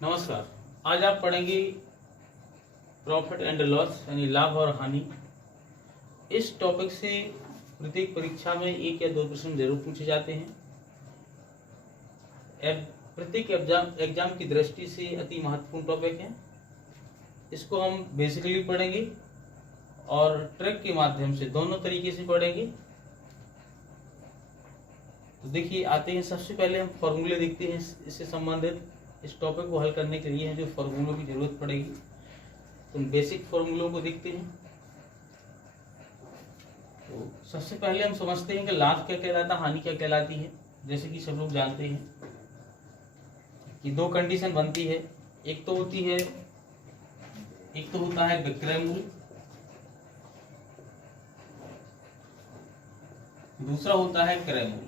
नमस्कार। आज आप पढ़ेंगे प्रॉफिट एंड लॉस यानी लाभ और हानि। इस टॉपिक से प्रत्येक परीक्षा में एक या दो प्रश्न जरूर पूछे जाते हैं। प्रत्येक एग्जाम की दृष्टि से अति महत्वपूर्ण टॉपिक है। इसको हम बेसिकली पढ़ेंगे और ट्रिक के माध्यम से दोनों तरीके से पढ़ेंगे। तो देखिए, आते हैं सबसे पहले हम फॉर्मूले देखते हैं इससे संबंधित। इस टॉपिक को हल करने के लिए जो फॉर्मूलों की जरूरत पड़ेगी, तो बेसिक फॉर्मूलों को देखते हैं। तो सबसे पहले हम समझते हैं कि लाभ क्या कहलाता है, हानि क्या कहलाती है। जैसे कि सब लोग जानते हैं कि दो कंडीशन बनती है। एक तो होता है विक्रय मूल्य, दूसरा होता है क्रय मूल्य।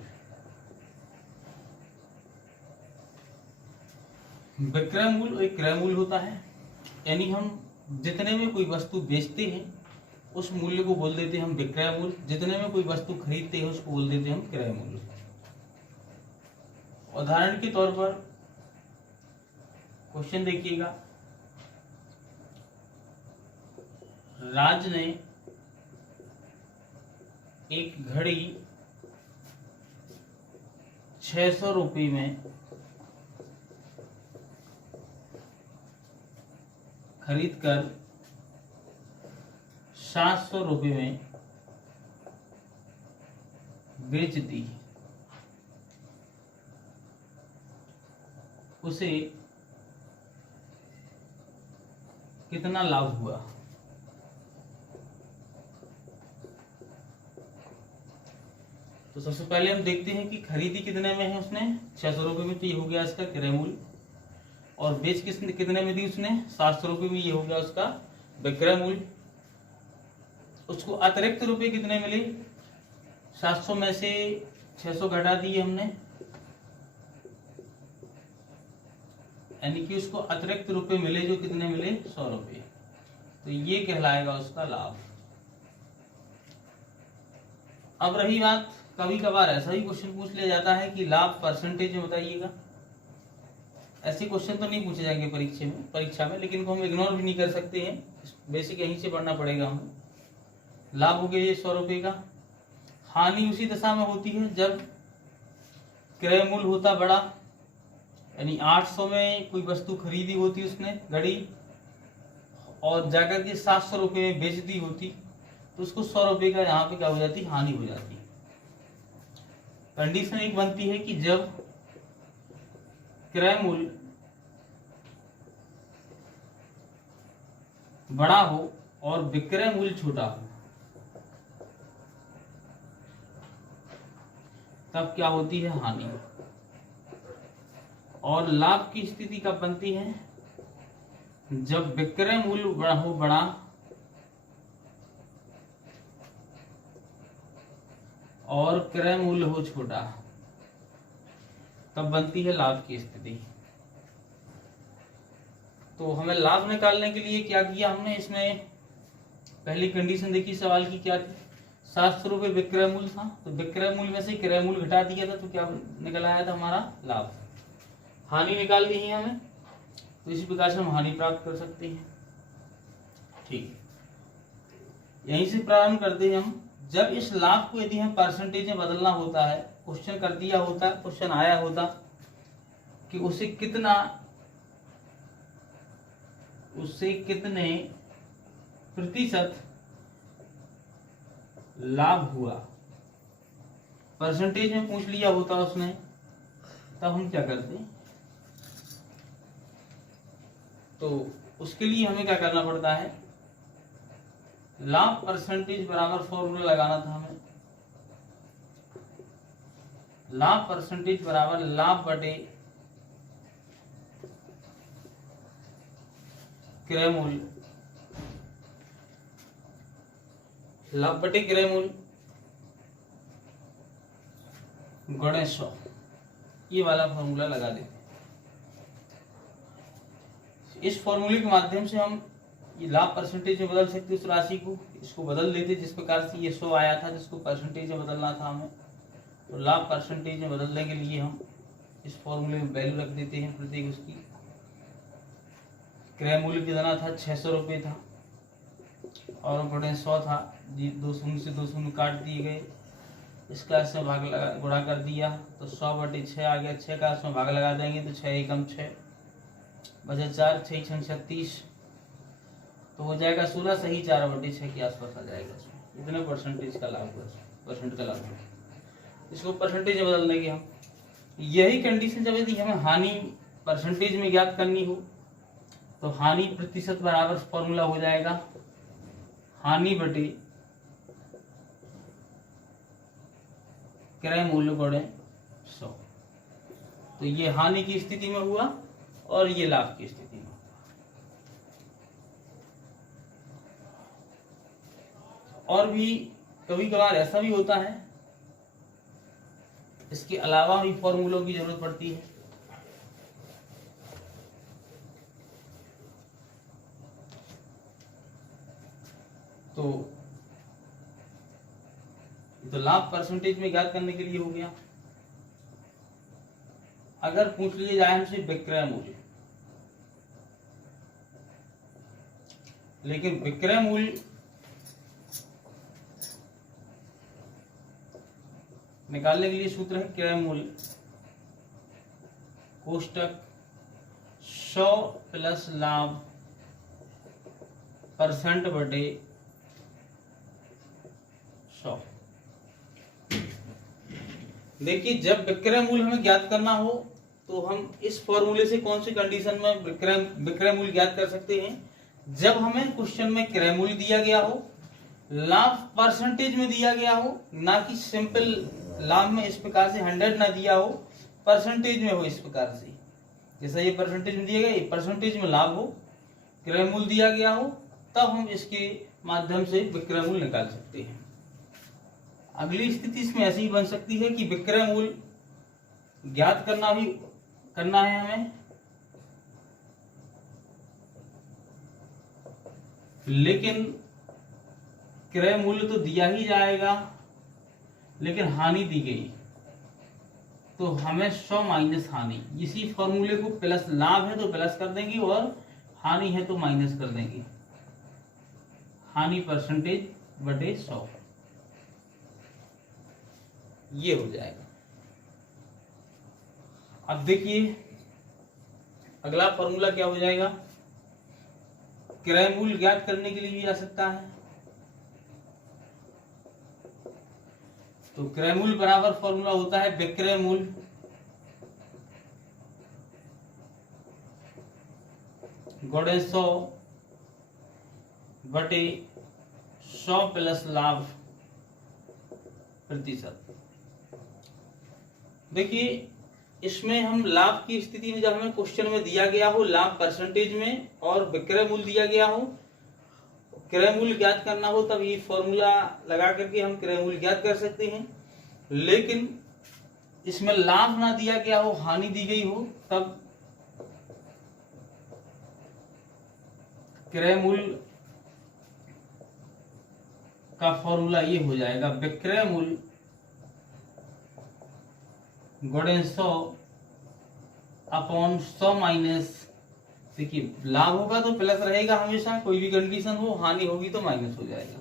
विक्रय मूल्य और क्रय मूल्य होता है, यानी हम जितने में कोई वस्तु बेचते हैं उस मूल्य को बोल देते हैं हम विक्रय मूल्य, जितने में कोई वस्तु खरीदते हैं उसको बोल देते हैं हम क्रय मूल्य। उदाहरण के तौर पर क्वेश्चन देखिएगा, राज ने एक घड़ी 600 रुपये में खरीद कर 700 रुपये में बेच दी। उसे कितना लाभ हुआ? तो सबसे पहले हम देखते हैं कि खरीदी कितने में है उसने, 600 रुपये में, तो ये हो गया इसका क्रय मूल्य। और बेच कितने में दी उसने, 700 रुपये में, ये हो गया उसका विक्रय मूल्य। उसको अतिरिक्त रुपए कितने मिले, 700 में से 600 घटा दिए हमने, यानी कि उसको अतिरिक्त रुपए मिले जो कितने मिले, 100 रुपये। तो ये कहलाएगा उसका लाभ। अब रही बात, कभी कभार ऐसा ही क्वेश्चन पूछ लिया जाता है कि लाभ परसेंटेज में बताइएगा। ऐसे क्वेश्चन तो नहीं पूछे जाएंगे परीक्षा में, लेकिन इनको हम इग्नोर भी नहीं कर सकते हैं। बेसिक यहीं से पढ़ना पड़ेगा हमें। लाभ हो गया ये 100 रुपये का। हानि उसी दशा में होती है जब क्रय मूल्य होता बड़ा, यानी 800 में कोई वस्तु खरीदी होती उसने घड़ी, और जाकर के 700 रुपये में बेच दी होती, तो उसको 100 रुपये का यहाँ पे क्या हो जाती, हानि हो जाती। कंडीशन एक बनती है कि जब क्रय मूल्य बड़ा हो और विक्रय मूल्य छोटा हो, तब क्या होती है, हानि। और लाभ की स्थिति कब बनती है, जब विक्रय मूल्य बड़ा और क्रय मूल्य हो छोटा, तब बनती है लाभ की स्थिति। तो हमें लाभ निकालने के लिए क्या किया हमने, इसमें पहली कंडीशन देखी सवाल की क्या थी, 700 रुपये विक्रय मूल्य था, तो विक्रय मूल्य में से क्रय मूल्य घटा दिया था, तो क्या निकल आया था हमारा लाभ। हानि निकालनी है हमें, तो इसी प्रकार से हम हानि प्राप्त कर सकते हैं। ठीक, यहीं से प्रारंभ करते हैं हम। जब इस लाभ को यदि हम परसेंटेज में बदलना होता है, क्वेश्चन कर दिया होता, क्वेश्चन आया होता कि उससे कितने प्रतिशत लाभ हुआ, परसेंटेज में पूछ लिया होता उसने, तब हम क्या करते, तो उसके लिए हमें क्या करना पड़ता है, लाभ परसेंटेज बराबर फॉर्मूला लगाना था हमें। लाभ परसेंटेज बराबर लाभ बटे क्रय मूल्य, लाभ बटे क्रय मूल्य गुणे 100, ये वाला फॉर्मूला लगा देते हैं। इस फॉर्मूले के माध्यम से हम ये लाभ परसेंटेज में बदल सकते उस राशि को, इसको बदल देते जिस प्रकार से ये 100 आया था जिसको परसेंटेज में बदलना था हमें, तो लाभ परसेंटेज में बदलने के लिए हम इस फॉर्मूले में वैल्यू रख देते हैं प्रत्येक उसकी, क्रय मूल्य कितना था, 600 रुपये था और बटे 100 था जी। 2 शून्य से 2 शून्य काट दिए गए, इसका इसमें भाग लगा गुणा कर दिया तो 100/6 आ गया। 6 का इसमें भाग लगा देंगे तो 6 एकम 6 बचे 4, 6 छंग 36 तो हो जाएगा 16। सही 4/6 के आसपास आ जाएगा। इसमें इतने परसेंटेज का लाभ हुआ, परसेंट का लाभ हुआ। इसको परसेंटेज में बदल देंगे हम। यही कंडीशन जब यदि हमें हानि परसेंटेज में ज्ञात करनी हो तो हानि प्रतिशत बराबर फॉर्मूला हो जाएगा हानि बटे क्रय मूल्य बड़े 100। तो ये हानि की स्थिति में हुआ और ये लाभ की स्थिति में हुआ। और भी कभी कभार ऐसा भी होता है, इसके अलावा भी फॉर्मूलों की जरूरत पड़ती है। तो लाभ परसेंटेज में ज्ञात करने के लिए हो गया। अगर पूछ लिया जाए हमसे विक्रय मूल्य, लेकिन विक्रय मूल्य निकालने के लिए सूत्र है क्रय मूल्य कोष्टक 100 प्लस लाभ परसेंट बटे 100। देखिए, जब विक्रय मूल्य हमें ज्ञात करना हो तो हम इस फॉर्मूले से कौन सी कंडीशन में विक्रय मूल्य ज्ञात कर सकते हैं? जब हमें क्वेश्चन में क्रय मूल्य दिया गया हो, लाभ परसेंटेज में दिया गया हो, ना कि सिंपल लाभ में इस प्रकार से 100 ना दिया हो, परसेंटेज में हो इस प्रकार से। जैसा ये परसेंटेज में दिया गया, परसेंटेज में लाभ हो, क्रय मूल्य दिया गया हो, तब हम इसके माध्यम से विक्रय मूल्य निकाल सकते हैं। अगली स्थिति इसमें ऐसी ही बन सकती है कि विक्रय मूल्य ज्ञात करना है हमें, लेकिन क्रय मूल्य तो दिया ही जाएगा, लेकिन हानि दी गई तो हमें 100 माइनस हानि। इसी फॉर्मूले को प्लस लाभ है तो प्लस कर देंगे और हानि है तो माइनस कर देंगे। हानि परसेंटेज बटे 100 ये हो जाएगा। अब देखिए अगला फॉर्मूला क्या हो जाएगा। क्रय मूल्य ज्ञात करने के लिए भी आ सकता है। तो क्रय मूल्य बराबर फॉर्मूला होता है विक्रय मूल्य गुणे 100 बटे 100 प्लस लाभ प्रतिशत। देखिए, इसमें हम लाभ की स्थिति में, जब हमें क्वेश्चन में दिया गया हो लाभ परसेंटेज में और विक्रय मूल्य दिया गया हो, क्रय मूल्य ज्ञात करना हो, तब ये फॉर्मूला लगा करके हम क्रय मूल्य ज्ञात कर सकते हैं। लेकिन इसमें लाभ ना दिया गया हो, हानि दी गई हो, तब क्रय मूल्य का फॉर्मूला ये हो जाएगा विक्रय मूल्य गुणे 100 अपॉन 100 माइनस। देखिए, लाभ होगा तो प्लस रहेगा हमेशा, कोई भी कंडीशन हो, हानि होगी तो माइनस हो जाएगा।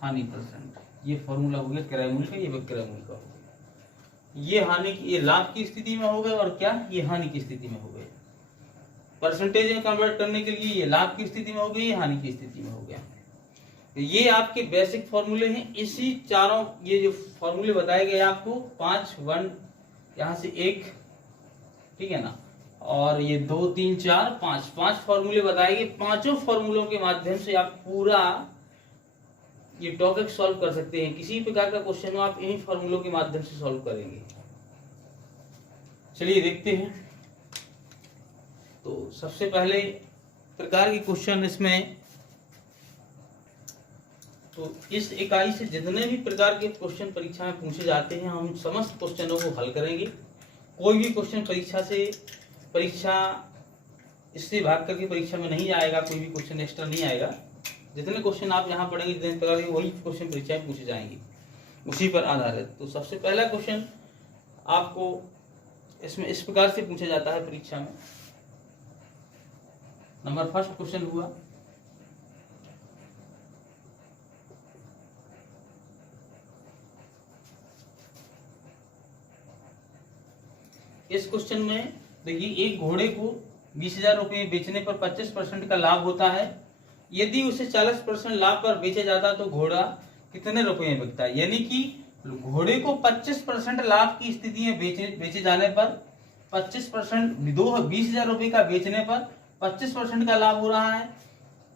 हानि परसेंट, ये फॉर्मूला हो गया क्रय मूल्य का, ये विक्रय मूल्य का हो गया। ये हानि, ये लाभ की स्थिति में हो गए और क्या, ये हानि की स्थिति में हो गए। परसेंटेज में कन्वर्ट करने के लिए ये लाभ की स्थिति में हो गई, ये हानि की स्थिति में हो गया। ये आपके बेसिक फॉर्मूले हैं। इसी चारों, ये जो फॉर्मूले बताए गए आपको 5, 1 यहाँ से 1, ठीक है ना, और ये 2, 3, 4, 5 फॉर्मूले बताए गए। पांचों फॉर्मूलों के माध्यम से आप पूरा ये टॉपिक सॉल्व कर सकते हैं। किसी प्रकार का क्वेश्चन हो आप इन्हीं फॉर्मूलों के माध्यम से सॉल्व करेंगे। चलिए देखते हैं। तो सबसे पहले प्रकार के क्वेश्चन इसमें, तो इस इकाई से जितने भी प्रकार के क्वेश्चन परीक्षा में पूछे जाते हैं, हम समस्त क्वेश्चनों को हल करेंगे। कोई भी क्वेश्चन परीक्षा इससे भाग करके परीक्षा में नहीं आएगा, कोई भी क्वेश्चन एक्स्ट्रा नहीं आएगा। जितने क्वेश्चन आप यहाँ पढ़ेंगे, जितने प्रकार के, वही क्वेश्चन परीक्षा में पूछे जाएंगे, उसी पर आधारित। तो सबसे पहला क्वेश्चन आपको इसमें इस प्रकार से पूछा जाता है परीक्षा में नंबर फर्स्ट क्वेश्चन हुआ। इस क्वेश्चन में देखिए, एक घोड़े को 20,000 रुपए में बेचने पर 25% का लाभ होता है। यदि उसे 40% लाभ पर बेचा जाता तो घोड़ा कितने रुपए में बिकता है? यानी कि घोड़े को 25% लाभ की स्थिति में बेचे जाने पर 25% 20,000 रुपए का बेचने पर 25% का लाभ हो रहा है।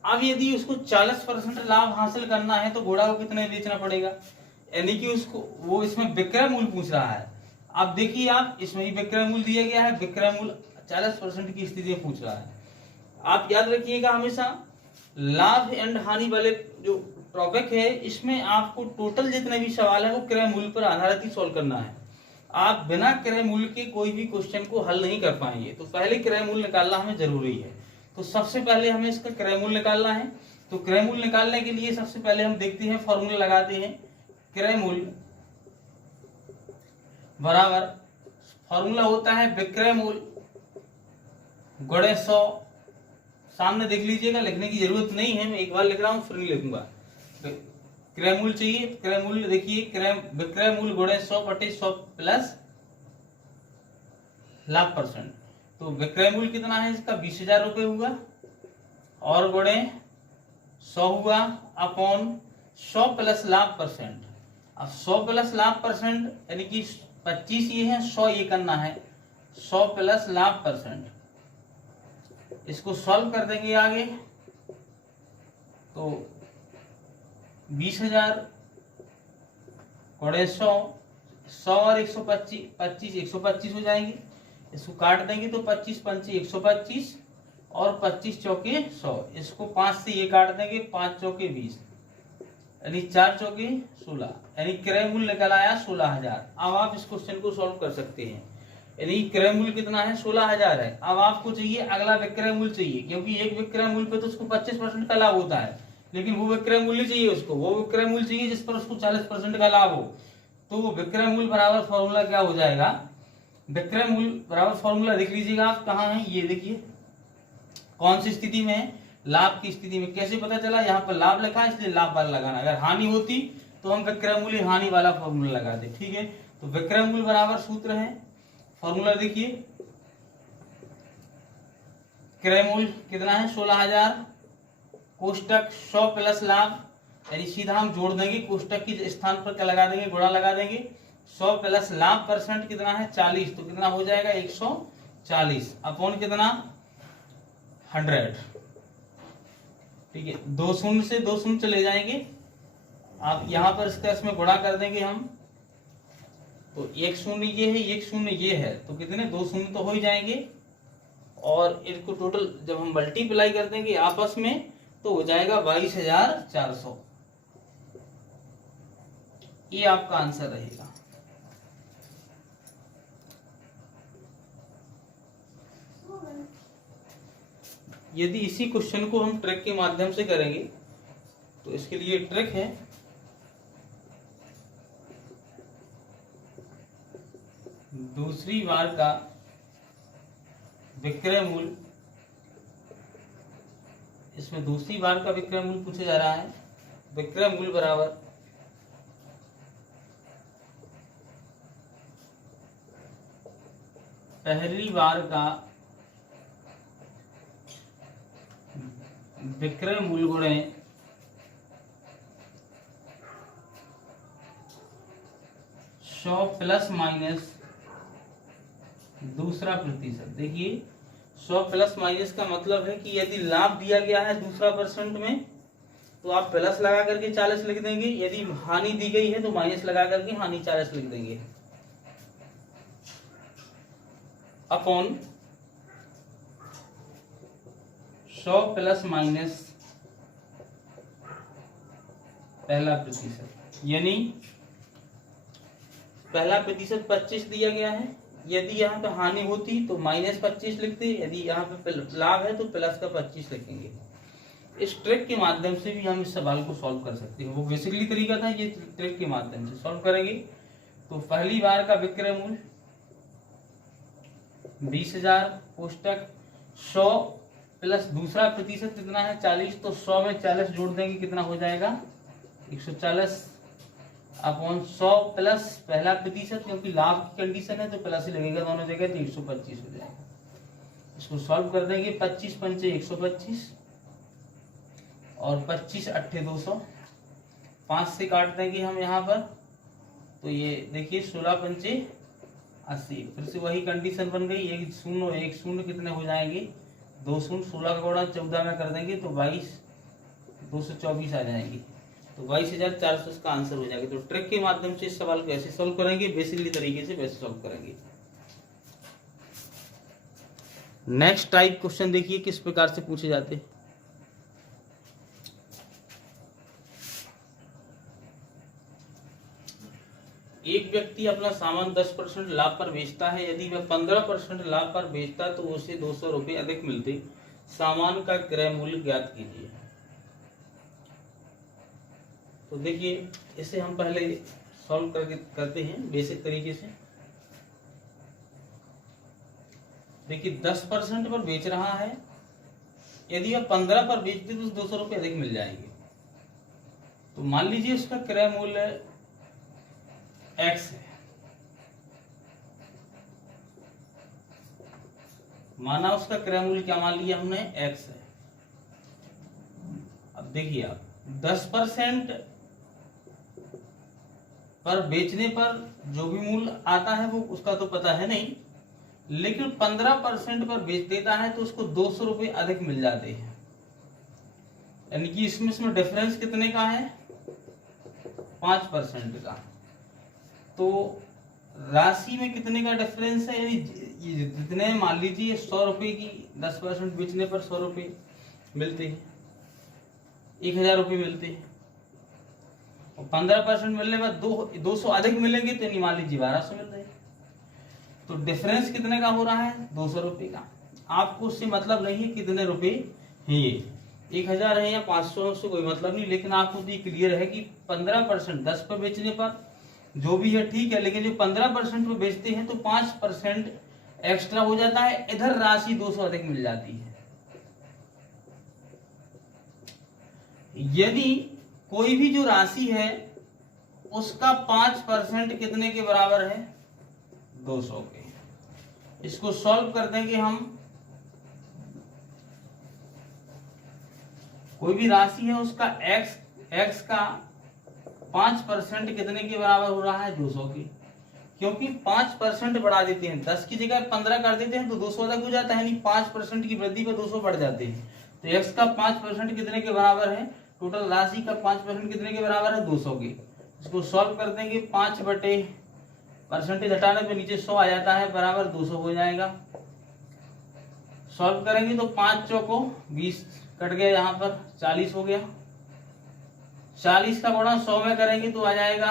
अब यदि उसको 40% लाभ हासिल करना है तो घोड़ा को कितने बेचना पड़ेगा? यानी कि उसको वो इसमें विक्रय मूल्य पूछ रहा है। अब देखिए, आप इसमें ही विक्रय मूल्य दिया गया है, विक्रय मूल्य 40% की स्थिति में पूछ रहा है। आप याद रखिएगा हमेशा, लाभ एंड हानि वाले जो टॉपिक है इसमें आपको टोटल जितने भी सवाल है वो क्रय मूल्य पर आधारित ही सॉल्व करना है। आप बिना क्रय मूल्य के कोई भी क्वेश्चन को हल नहीं कर पाएंगे। तो पहले क्रय मूल्य निकालना हमें जरूरी है। तो सबसे पहले हमें इसका क्रय मूल्य निकालना है। तो क्रय मूल्य निकालने के लिए सबसे पहले हम देखते हैं, फॉर्मूला लगाते हैं। क्रय मूल्य बराबर, फॉर्मूला होता है विक्रय मूल्य गुणे 100। सामने देख लीजिएगा, लिखने की जरूरत नहीं है, मैं एक बार लिख रहा हूं फिर नहीं लिखूंगा। क्रय मूल्य चाहिए, क्रय मूल्य देखिए, विक्रय मूल्य गुणे 100/100 प्लस लाभ परसेंट। तो विक्रय मूल्य कितना है इसका? 20,000 रुपए हुआ, और गुणे 100 हुआ अपॉन 100 प्लस लाभ परसेंट। अब 100 प्लस लाभ परसेंट यानी कि 25 ये है, 100 ये करना है, 100 प्लस लाभ परसेंट। इसको सॉल्व कर देंगे आगे, तो 20,000 गुणे 100, 100 और 125, 125 हो जाएंगे। इसको काट देंगे तो 25 पंचे 125 और 25 चौके 100। इसको 5 से ये काट देंगे, 5 चौके 20 यानी 4 चौके 16, यानी क्रय मूल्य निकल आया 16,000। अब आप इस क्वेश्चन को सॉल्व कर सकते हैं। यानी क्रय मूल्य कितना है? 16,000 है। अब आपको चाहिए अगला विक्रय मूल्य चाहिए, क्योंकि एक विक्रय मूल्य पे तो उसको 25% का लाभ होता है, लेकिन वो विक्रय मूल्य चाहिए उसको, वो विक्रय मूल्य चाहिए जिस पर उसको 40% का लाभ हो। तो वो विक्रय मूल्य बराबर फॉर्मूला क्या हो जाएगा? विक्रय मूल्य बराबर फॉर्मूला देख लीजिएगा आप, कहाँ है ये देखिए, कौन सी स्थिति में है? लाभ की स्थिति में। कैसे पता चला? यहाँ पर लाभ लिखा है इसलिए लाभ वाला लगाना। अगर हानि होती तो हम विक्रय मूल्य हानि वाला फॉर्मूला लगाते। ठीक है, तो विक्रय मूल्य बराबर सूत्र है, फॉर्मूला देखिए, क्रय मूल्य कितना है? 16,000 कोष्टक 100 प्लस लाभ, यानी सीधा हम जोड़ देंगे, कोष्टक के स्थान पर क्या लगा देंगे? गुणा लगा देंगे। 100 प्लस लाभ परसेंट कितना है? 40, तो कितना हो जाएगा? 140 अपॉन कितना? 100। ठीक है, 2 शून्य से 2 शून्य चले जाएंगे। आप यहां पर इसका इसमें गुणा कर देंगे हम, तो 1 शून्य ये है, 1 शून्य ये है, तो कितने? 2 शून्य तो हो ही जाएंगे। और इनको टोटल जब हम मल्टीप्लाई कर देंगे आपस में तो हो जाएगा 22,400। ये आपका आंसर रहेगा। यदि इसी क्वेश्चन को हम ट्रिक के माध्यम से करेंगे तो इसके लिए ट्रिक है, दूसरी बार का विक्रय मूल्य, इसमें दूसरी बार का विक्रय मूल्य पूछा जा रहा है। विक्रय मूल्य बराबर पहली बार का विक्रय मूल्य गुणे 100 प्लस माइनस दूसरा प्रतिशत। देखिए, 100 प्लस माइनस का मतलब है कि यदि लाभ दिया गया है दूसरा परसेंट में तो आप प्लस लगा करके 40 लिख देंगे, यदि हानि दी गई है तो माइनस लगा करके हानि 40 लिख देंगे, अपॉन 100 प्लस माइनस पहला प्रतिशत। यानी पहला प्रतिशत 25 दिया गया है, यदि यहाँ पे हानि होती तो -25 लिखते, यदि यहाँ पे लाभ है तो प्लस का 25 लिखेंगे। इस ट्रिक के माध्यम से भी हम इस सवाल को सॉल्व कर सकते हैं। वो बेसिकली तरीका था, ये ट्रिक के माध्यम से सॉल्व करेंगे। तो पहली बार का विक्रय मूल्य 20,000 कोष्टक 100 प्लस दूसरा प्रतिशत कितना है 40, तो 100 में 40 जोड़ देंगे कितना हो जाएगा 140 अपॉन 100 प्लस पहला प्रतिशत, क्योंकि लाभ की कंडीशन है तो प्लस ही लगेगा दोनों जगह, तो 125 हो जाएगा। इसको सॉल्व कर देंगे, 25 पंचे 125 और 25 अट्ठे 200, 5 से काट देंगे हम यहाँ पर, तो ये देखिए 16 पंचे 80, फिर से वही कंडीशन बन गई, एक शून्य कितने हो जाएंगे 2 शून्य, 16 का गुणा 14 में कर देंगे तो 224 आ जाएंगे, तो 22,400 इसका आंसर हो जाएगा। तो ट्रिक के माध्यम से इस सवाल को ऐसे सॉल्व करेंगे, बेसिकली तरीके से वैसे सॉल्व करेंगे। नेक्स्ट टाइप क्वेश्चन देखिए किस प्रकार से पूछे जाते हैं। एक व्यक्ति अपना सामान 10% लाभ पर बेचता है, यदि वह 15% लाभ पर बेचता तो उसे 200 रुपये अधिक मिलते, सामान का क्रय मूल्य ज्ञात कीजिए। तो देखिए इसे हम पहले सॉल्व करते हैं बेसिक तरीके से। देखिए 10% पर बेच रहा है, यदि वह 15 पर बेचते तो 200 रुपये अधिक मिल जाएंगे। तो मान लीजिए उसका क्रय मूल्य x है, माना उसका क्रय मूल्य क्या मान लिया हमने x है। अब देखिए आप 10% पर बेचने पर जो भी मूल्य आता है वो उसका तो पता है नहीं, लेकिन 15% पर बेच देता है तो उसको 200 रुपये अधिक मिल जाते हैं, यानी कि इसमें डिफरेंस कितने का है 5% का। तो राशि में कितने का डिफरेंस है, यानी जितने मान लीजिए 100 रुपये की 10% बेचने पर 100 रुपये मिलते हैं, 1000 रुपये मिलते हैं, और 15% मिलने पर 200 अधिक मिलेंगे तो नहीं मान लीजिए 1200 मिल रहे हैं। तो डिफरेंस कितने का हो रहा है 200 रुपये का। आपको उससे मतलब नहीं है कितने रुपए हैं, ये 1000 है या 500 से कोई मतलब नहीं, लेकिन आपको तो ये क्लियर है कि 15% 10 पर बेचने पर जो भी है ठीक है, लेकिन जो 15% पर बेचते हैं तो 5% एक्स्ट्रा हो जाता है, इधर राशि 200 अधिक मिल जाती है। यदि कोई भी जो राशि है उसका 5% कितने के बराबर है 200 के। इसको सॉल्व कर देंगे हम, कोई भी राशि है उसका x का 5% कितने के बराबर हो रहा है 200 के, क्योंकि 5% बढ़ा देते हैं, 10 की जगह 15 कर देते हैं तो 200 अलग हो जाता है, यानी 5% की वृद्धि पर 200 बढ़ जाते हैं। तो x का 5% कितने के बराबर है, टोटल राशि का 5% कितने के बराबर है 200 के। इसको सॉल्व कर देंगे, 5 बटे परसेंटेज हटाने पे नीचे 100 आ जाता है, बराबर 200 हो जाएगा। सॉल्व करेंगे तो 5 चौको 20 कट गया, यहाँ पर 40 हो गया। 40 का गुणा 100 में करेंगे तो आ जाएगा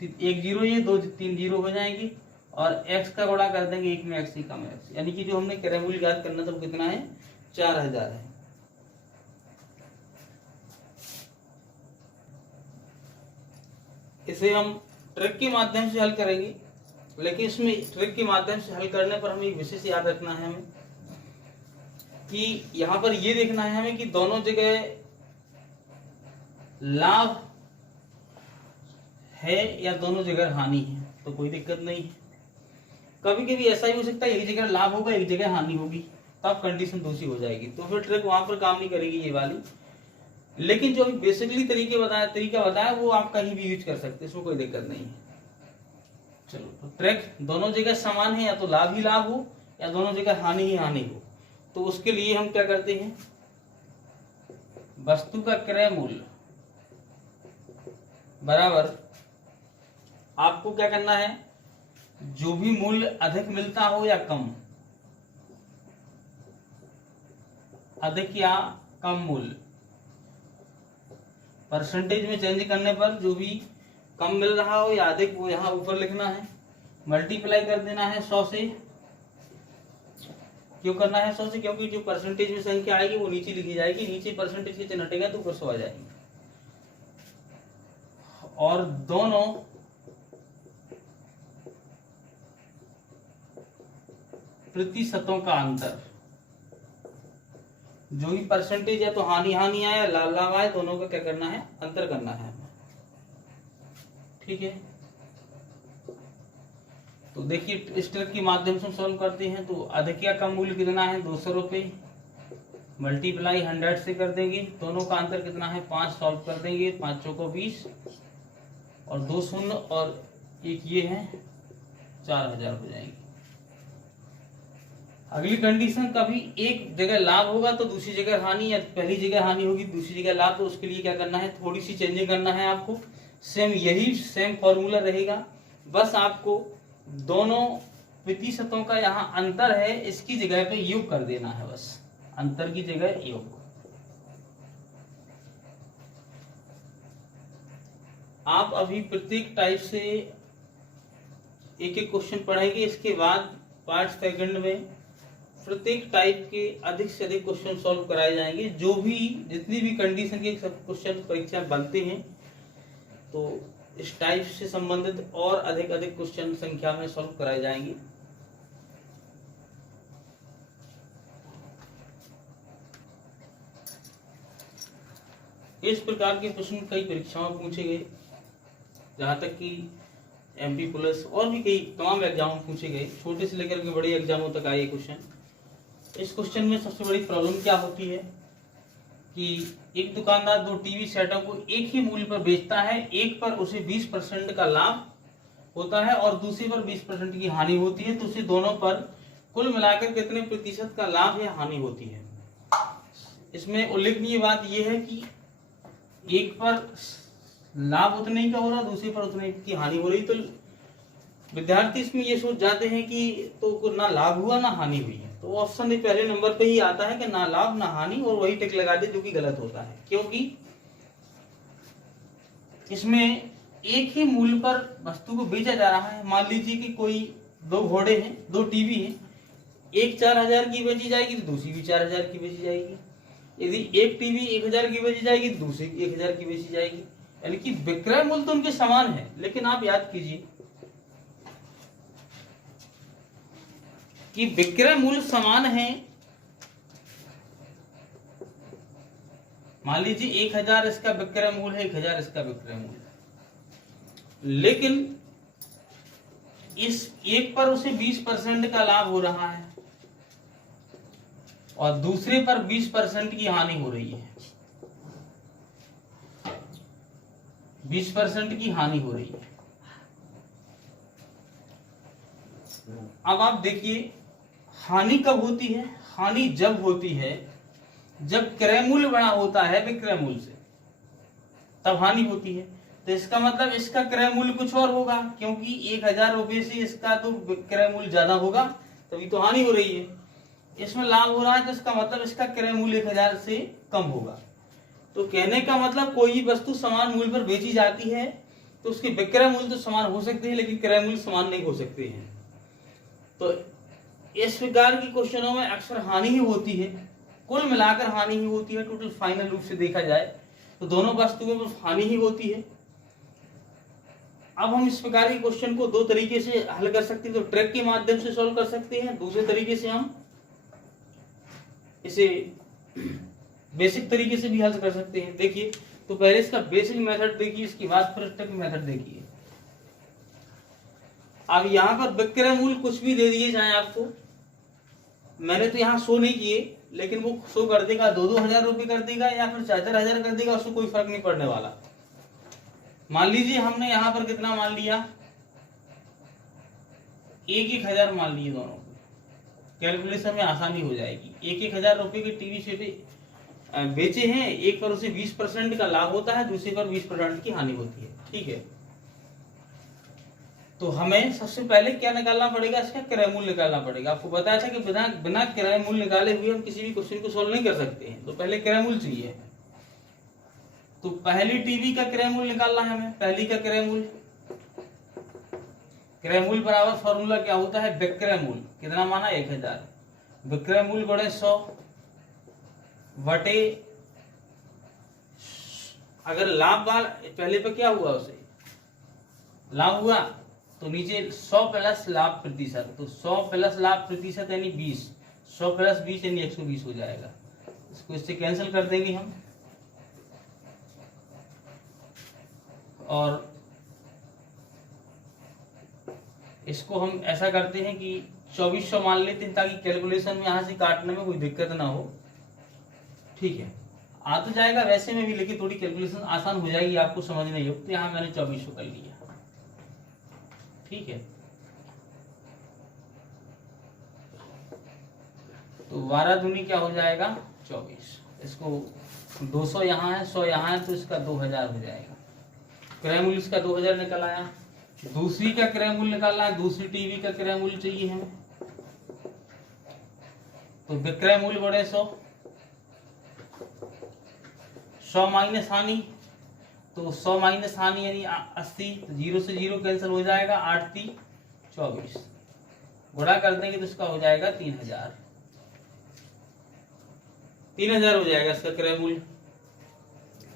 1 जीरो, ये 2 3 जीरो हो जाएंगी, और x का गुणा कर देंगे 1 में x ही कम है, यानी कि जो हमने क्रय मूल्य ज्ञात करना था वो कितना है 4000 है। इसे हम ट्रिक के माध्यम से हल करेंगे, लेकिन इसमें ट्रिक के माध्यम से हल करने पर हमें एक विशेष याद रखना है हमें कि यहाँ पर ये देखना है हमें कि दोनों जगह लाभ है या दोनों जगह हानि है, तो कोई दिक्कत नहीं है। कभी कभी ऐसा ही हो सकता है एक जगह लाभ होगा एक जगह हानि होगी, तब कंडीशन दूसरी हो जाएगी, तो फिर ट्रिक वहां पर काम नहीं करेगी ये वाली। लेकिन जो अभी बेसिकली तरीका बताया वो आप कहीं भी यूज कर सकते हैं, इसमें कोई दिक्कत नहीं है। चलो, तो ट्रिक दोनों जगह समान है, या तो लाभ ही लाभ हो या दोनों जगह हानि ही हानि हो, तो उसके लिए हम क्या करते हैं, वस्तु का क्रय मूल्य बराबर आपको क्या करना है, जो भी मूल्य अधिक मिलता हो या कम, अधिक या कम मूल्य, परसेंटेज में चेंज करने पर जो भी कम मिल रहा हो या अधिक वो यहाँ ऊपर लिखना है, मल्टीप्लाई कर देना है 100 से। क्यों करना है 100 से, क्योंकि जो परसेंटेज में संख्या आएगी वो नीचे लिखी जाएगी, नीचे परसेंटेज के चिन्ह हटेगा तो ऊपर 100 आ जाएगी। और दोनों प्रतिशतों का अंतर, जो भी परसेंटेज है, तो हानि हानि आए या लाभ लाभ आए, दोनों का क्या करना है, अंतर करना है हमें। ठीक है, तो देखिए इस ट्रिक के माध्यम से सॉल्व करते हैं। तो अधिक या कम मूल्य कितना है, 200 रुपये, मल्टीप्लाई 100 से कर देंगे, दोनों का अंतर कितना है, 5 सॉल्व कर देंगे, 5 चौको 20 और 2 शून्य और एक ये है, 4000 हो जाएंगे। अगली कंडीशन, कभी एक जगह लाभ होगा तो दूसरी जगह हानि, या पहली जगह हानि होगी दूसरी जगह लाभ, तो उसके लिए क्या करना है, थोड़ी सी चेंजिंग करना है आपको। सेम फॉर्मूला रहेगा, बस आपको दोनों प्रतिशतों का यहाँ अंतर है, इसकी जगह पे योग कर देना है, बस अंतर की जगह योग। आप अभी प्रत्येक टाइप से एक एक क्वेश्चन पढ़ेंगे, इसके बाद पार्ट सेकंड में प्रत्येक टाइप के अधिक से अधिक क्वेश्चन सॉल्व कराए जाएंगे। जो भी जितनी भी कंडीशन के सब क्वेश्चन परीक्षा में बनते हैं, तो इस टाइप से संबंधित और अधिक अधिक क्वेश्चन संख्या में सॉल्व कराए जाएंगे। इस प्रकार के प्रश्न कई परीक्षाओं में पूछे गए, जहां तक कि एमपी पुलिस और भी कई तमाम एग्जाम में पूछे गए, छोटे से लेकर के बड़े एग्जामों तक आए क्वेश्चन। इस क्वेश्चन में सबसे बड़ी प्रॉब्लम क्या होती है कि एक दुकानदार 2 टीवी सेटों को एक ही मूल्य पर बेचता है, एक पर उसे 20% का लाभ होता है और दूसरे पर 20% की हानि होती है, तो उसे दोनों पर कुल मिलाकर कितने प्रतिशत का लाभ या हानि होती है। इसमें उल्लेखनीय बात यह है कि एक पर लाभ उतने ही का हो रहा, दूसरे पर उतने की हानि हो रही, तो विद्यार्थी इसमें ये सोच जाते हैं कि तो ना लाभ हुआ ना हानि हुई है, तो ऑप्शन भी पहले नंबर पे ही आता है कि ना लाभ ना हानि, और वही टिक लगा दे, जो कि गलत होता है, क्योंकि इसमें एक ही मूल्य पर वस्तु को बेचा जा रहा है। मान लीजिए कि कोई 2 घोड़े हैं, 2 टीवी हैं, एक 4000 की बेची जाएगी तो दूसरी भी 4000 की बेची जाएगी। यदि एक टीवी 1000 की बेची जाएगी तो दूसरी 1000 की बेची जाएगी, यानी कि विक्रय मूल्य तो उनके समान है। लेकिन आप याद कीजिए कि विक्रय मूल्य समान है, मान लीजिए 1000 इसका विक्रय मूल्य है, 1000 इसका विक्रय मूल्य, लेकिन इस एक पर उसे 20% का लाभ हो रहा है और दूसरे पर 20% की हानि हो रही है, 20% की हानि हो रही है। अब आप देखिए हानि कब होती है, हानि जब होती है जब क्रय मूल्य बड़ा होता है विक्रय मूल्य से, तब हानि होती है। तो इसका मतलब इसका क्रय मूल्य कुछ और होगा, क्योंकि 1000 रुपये से इसका तो क्रय मूल्य ज्यादा होगा, तभी तो हानि हो रही है। इसमें लाभ हो रहा है तो इसका मतलब इसका क्रय मूल्य 1000 से कम होगा। तो कहने का मतलब कोई भी वस्तु समान मूल्य पर बेची जाती है तो उसके विक्रय मूल्य तो समान हो सकते हैं, लेकिन क्रय मूल्य समान नहीं हो सकते हैं। तो इस प्रकार की क्वेश्चनों में अक्सर हानि ही होती है, कुल मिलाकर हानि ही होती है। टोटल फाइनल रूप से देखा जाए तो दोनों वस्तुओं में हानि ही होती है। अब हम इस प्रकार के क्वेश्चन को 2 तरीके से हल कर सकते हैं, तो ट्रिक के माध्यम से सॉल्व कर सकते हैं, दूसरे तरीके से हम इसे बेसिक तरीके से भी हल कर सकते हैं। देखिए, तो पहले इसका बेसिक मेथड देखिए, इसके बाद फिर ट्रिक मेथड देखिए। अब यहाँ पर विक्रय मूल्य कुछ भी दे दिए जाए आपको, मैंने तो यहाँ शो नहीं किए, लेकिन वो शो कर देगा 2-2 हजार रुपये कर देगा या फिर 4-4 हजार कर देगा, उससे कोई फर्क नहीं पड़ने वाला। मान लीजिए हमने यहाँ पर कितना मान लिया, 1-1 हजार मान लिए, दोनों को कैलकुलेशन में आसानी हो जाएगी। 1-1 हजार रुपये की टीवी सेट बेचे हैं, एक पर उसे 20% का लाभ होता है, दूसरे पर 20% की हानि होती है। ठीक है, तो हमें सबसे पहले क्या निकालना पड़ेगा, इसका क्रय मूल्य निकालना पड़ेगा। आपको बताया था कि बिना क्रय मूल्य निकाले हुए हम किसी भी क्वेश्चन को सॉल्व नहीं कर सकते हैं, तो पहले क्रय मूल्य चाहिए। तो पहली टीवी का क्रय मूल्य निकालना है हमें, पहली का क्रय मूल्य, क्रय मूल्य बराबर फॉर्मूला क्या होता है, विक्रय मूल्य, कितना माना 1000, विक्रय मूल्य बड़े 100 बटे, अगर लाभ पहले पे क्या हुआ, उसे लाभ हुआ तो नीचे 100 प्लस लाभ प्रतिशत, तो 100 प्लस लाभ प्रतिशत यानी 20, 100 प्लस 20 यानी 120 हो जाएगा। इसको इससे कैंसिल कर देंगे हम, और इसको हम ऐसा करते हैं कि 2400 मान लेते हैं ताकि कैलकुलेशन में यहाँ से काटने में कोई दिक्कत ना हो। ठीक है, आ तो जाएगा वैसे में भी, लेकिन थोड़ी कैलकुलेशन आसान हो जाएगी, आपको समझ नहीं हो, तो यहाँ मैंने 2400 कर लिया। ठीक है, तो 12 दूनी क्या हो जाएगा 24, इसको 200 यहाँ है, 100 यहाँ है, तो इसका 2000 हो जाएगा। क्रय मूल्य इसका 2000 निकल आया। दूसरी का क्रय मूल्य निकालना है, दूसरी टीवी का क्रय मूल्य चाहिए हमें, तो विक्रय मूल्य बड़े 100 माइनस हानि, तो 100 माइनस हानि यानी 80, तो 0 से 0 कैंसिल हो जाएगा, 8 3 24, गुणा कर देंगे तो इसका हो जाएगा 3000 हो जाएगा इसका क्रय मूल्य।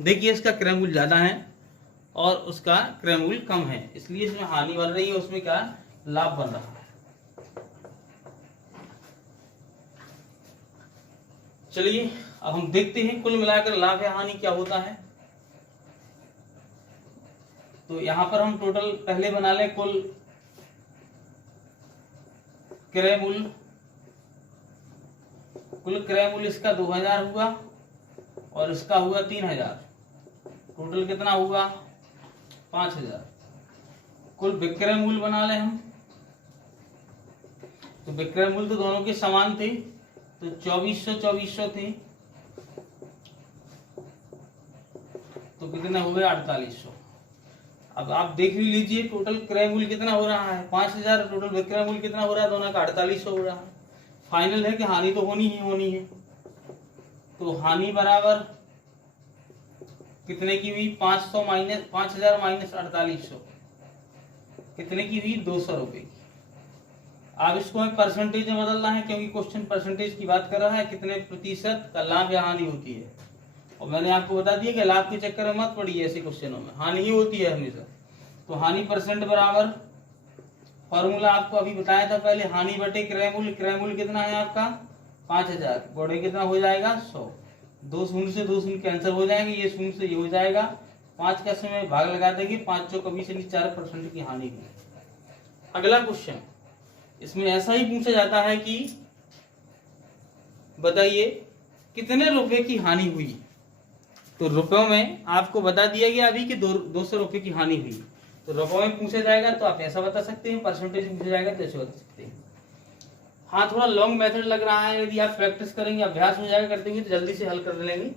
देखिए इसका क्रय मूल्य ज्यादा है और उसका क्रय मूल्य कम है, इसलिए इसमें हानि बन रही है, उसमें क्या लाभ बन रहा है। चलिए अब हम देखते हैं कुल मिलाकर लाभ या हानि क्या होता है। तो यहां पर हम टोटल पहले बना लें कुल क्रय मूल्य। कुल क्रय मूल्य इसका 2000 हुआ और इसका हुआ 3000, टोटल कितना हुआ 5000। कुल विक्रय मूल्य बना लें हम, तो विक्रय मूल्य तो दोनों के समान थे, तो 2400 थे, तो कितने हो गए 4800। अब आप देख भी लीजिए टोटल क्रय मूल्य कितना हो रहा है 5000, टोटल विक्रय मूल्य कितना हो रहा है दोनों का 4800 हो रहा है। फाइनल है कि हानि तो होनी ही होनी है, तो हानि बराबर कितने की हुई 5000 माइनस 4800, कितने की हुई 200 रुपए की। अब इसको हमें परसेंटेज में बदलना है, क्योंकि क्वेश्चन परसेंटेज की बात कर रहा है, कितने प्रतिशत का लाभ या हानि होती है। और मैंने आपको बता दिया कि लाभ के चक्कर में मत पड़िए, ऐसे क्वेश्चनों में हानि ही होती है हमेशा। तो हानि परसेंट बराबर, फॉर्मूला आपको अभी बताया था पहले, हानि बटे क्रय मूल्य। क्रय मूल्य कितना है आपका 5000, गुणे कितना हो जाएगा 100, 2 शून्य से 2 शून्य कैंसिल हो जाएंगे, ये शून्य से ये हो जाएगा, 5 का समय भाग लगा देंगे, 5 चौक 20 यानी 4% की हानि हुई। अगला क्वेश्चन इसमें ऐसा ही पूछा जाता है कि बताइए कितने रुपए की हानि हुई। तो रुपयों में आपको बता दिया गया अभी कि 200 रुपए की हानि हुई, तो रुपयों में पूछा जाएगा तो आप ऐसा बता सकते हैं, परसेंटेज में पूछा जाएगा तो ऐसे बता सकते हैं। हाँ थोड़ा लॉन्ग मेथड लग रहा है, यदि आप प्रैक्टिस करेंगे, अभ्यास हो जाएगा करते हुए, तो जल्दी से हल कर लेंगे,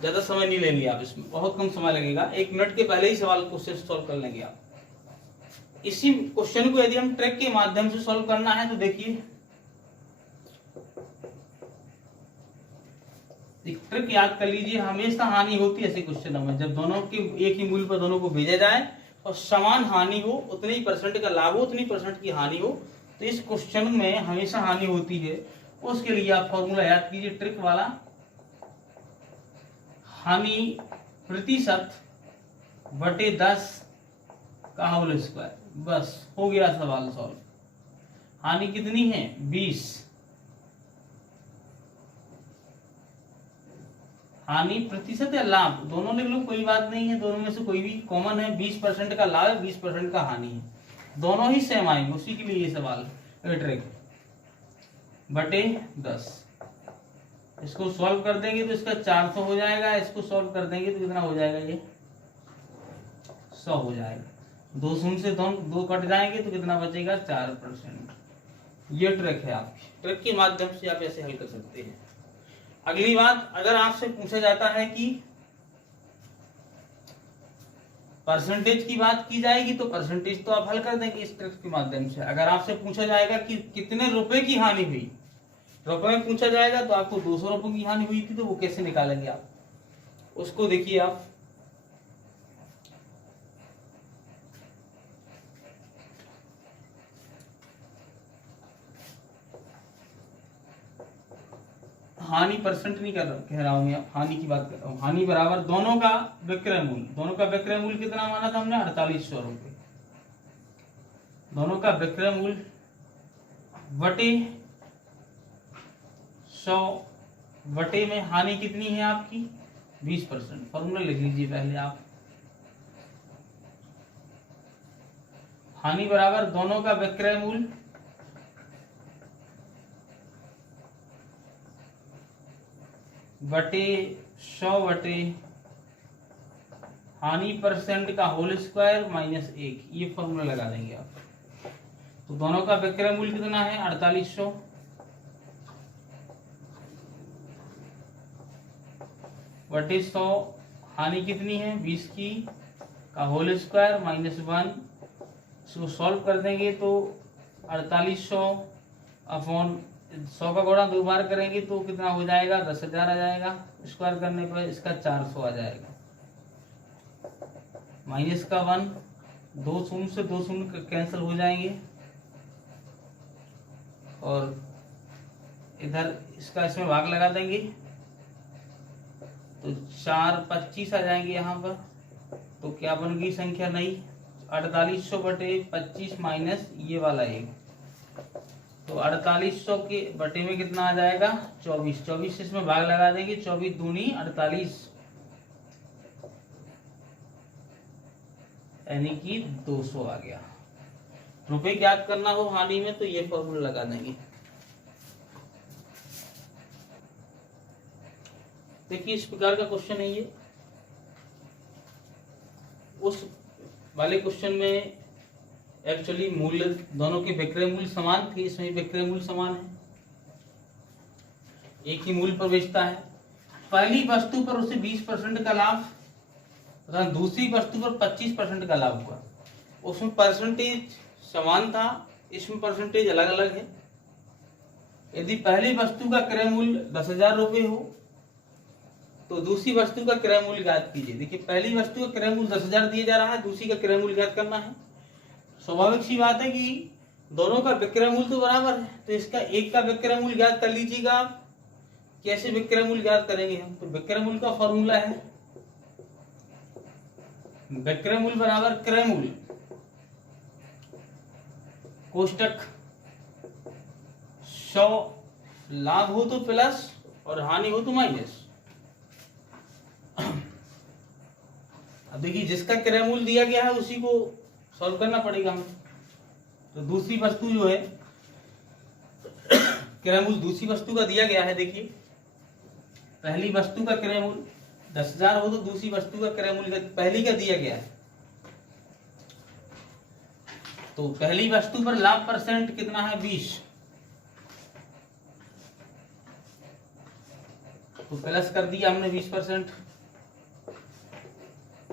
ज्यादा समय नहीं लेंगे आप, इसमें बहुत कम समय लगेगा, 1 मिनट के पहले ही सवाल क्वेश्चन सॉल्व कर लेंगे आप। इसी क्वेश्चन को यदि हम ट्रिक के माध्यम से सॉल्व करना है तो देखिए ट्रिक याद कर लीजिए, हमेशा हानि होती है ऐसे क्वेश्चनों में, जब दोनों के एक ही मूल्य पर दोनों को भेजा जाए और समान हानि हो, उतनी ही परसेंट का लाभ हो, उतनी परसेंट की हानि हो, तो इस क्वेश्चन में हमेशा हानि होती है। उसके लिए आप फॉर्मूला याद कीजिए ट्रिक वाला, हानि प्रतिशत बटे 10 का होल स्क्वायर, बस हो गया सवाल सॉल्व। हानि कितनी है 20, हानि प्रतिशत या लाभ दोनों लिख लो, कोई बात नहीं है, दोनों में से कोई भी कॉमन है, 20% का लाभ है, 20% का हानि है, दोनों ही सेम आएंगे, उसी के लिए ये सवाल ट्रिक बटे 10। इसको सॉल्व कर देंगे तो इसका 400 हो जाएगा, इसको सॉल्व कर देंगे तो कितना हो जाएगा ये 100 हो जाएगा, 2 शून्य से 2 कट जाएंगे तो कितना बचेगा 4%। ये ट्रिक है आपकी, ट्रिक के माध्यम से आप ऐसे हल कर सकते हैं। अगली बात, अगर आपसे पूछा जाता है कि परसेंटेज की बात की जाएगी तो परसेंटेज तो आप हल कर देंगे इस ट्रिक के माध्यम से। अगर आपसे पूछा जाएगा कि कितने रुपए की हानि हुई, रुपए में पूछा जाएगा तो आपको 200 रुपए की हानि हुई थी, तो वो कैसे निकालेंगे आप, उसको देखिए आप। हानि परसेंट नहीं कह रहा हूं, हानि की बात कर रहा हूं। हानि बराबर दोनों का विक्रय मूल्य, दोनों का विक्रय मूल्य कितना माना था हमने 4800 रुपए, दोनों का विक्रय मूल्य बटे 100 बटे में हानि कितनी है आपकी 20%। फॉर्मूला लिख लीजिए पहले आप। हानि बराबर दोनों का विक्रय मूल्य बटे 100 बटे हानि परसेंट का होल स्क्वायर माइनस 1, ये फॉर्मूला लगा देंगे आप। तो दोनों का विक्रय मूल्य कितना है 4800 बटे 100, हानि कितनी है 20 की का होल स्क्वायर माइनस 1। इसको सॉल्व कर देंगे तो 4800 अपॉन 100 का गुणा 2 बार करेंगे तो कितना हो जाएगा 10,000 आ जाएगा। स्क्वायर करने पर इसका 400 आ जाएगा। माइनस का 1, 2 शून्य से 2 शून्य कैंसिल हो जाएंगे और इधर इसका इसमें भाग लगा देंगे तो 4 25 आ जाएंगे यहाँ पर। तो क्या बन गई संख्या नई 4800 बटे 25 माइनस ये वाला 1। तो 4800 के बटे में कितना आ जाएगा 24। 24 से इसमें भाग लगा देंगे, 24 दूनी 48 यानी कि 200 आ गया। रुपए ज्ञात करना हो हानि में तो ये फॉर्मूला लगा देंगे। देखिए इस प्रकार का क्वेश्चन है ये। उस वाले क्वेश्चन में एक्चुअली मूल्य दोनों के विक्रय मूल्य समान थे, इसमें विक्रय मूल्य समान है, एक ही मूल्य पर बेचता है। पहली वस्तु पर उसे 20% का लाभ तथा दूसरी वस्तु पर 25% का लाभ हुआ। उसमें परसेंटेज समान था, इसमें परसेंटेज अलग अलग है। यदि पहली वस्तु का क्रय मूल्य 10,000 रुपये हो तो दूसरी वस्तु का क्रय मूल्य ज्ञात कीजिए। देखिए पहली वस्तु का क्रय मूल्य 10,000 दिया जा रहा है, दूसरी का क्रय मूल्य ज्ञात करना है। स्वाभाविक सी बात है कि दोनों का विक्रय मूल्य तो बराबर है, तो इसका एक का विक्रय मूल्य ज्ञात कर लीजिएगा आप। कैसे विक्रय मूल्य ज्ञात करेंगे हम? तो विक्रय मूल्य का फॉर्मूला है विक्रय मूल्य बराबर क्रय मूल्य कोष्टक 100 लाभ हो तो प्लस और हानि हो तो माइनस। अब देखिए जिसका क्रय मूल्य दिया गया है उसी को सॉल्व करना पड़ेगा हमें। तो दूसरी वस्तु जो है क्रय मूल्य दूसरी वस्तु का दिया गया है। देखिए पहली वस्तु का क्रय मूल्य 10,000 हो तो दूसरी वस्तु का क्रय मूल्य पहली का दिया गया है। तो पहली वस्तु पर लाभ परसेंट कितना है 20, तो प्लस कर दिया हमने 20%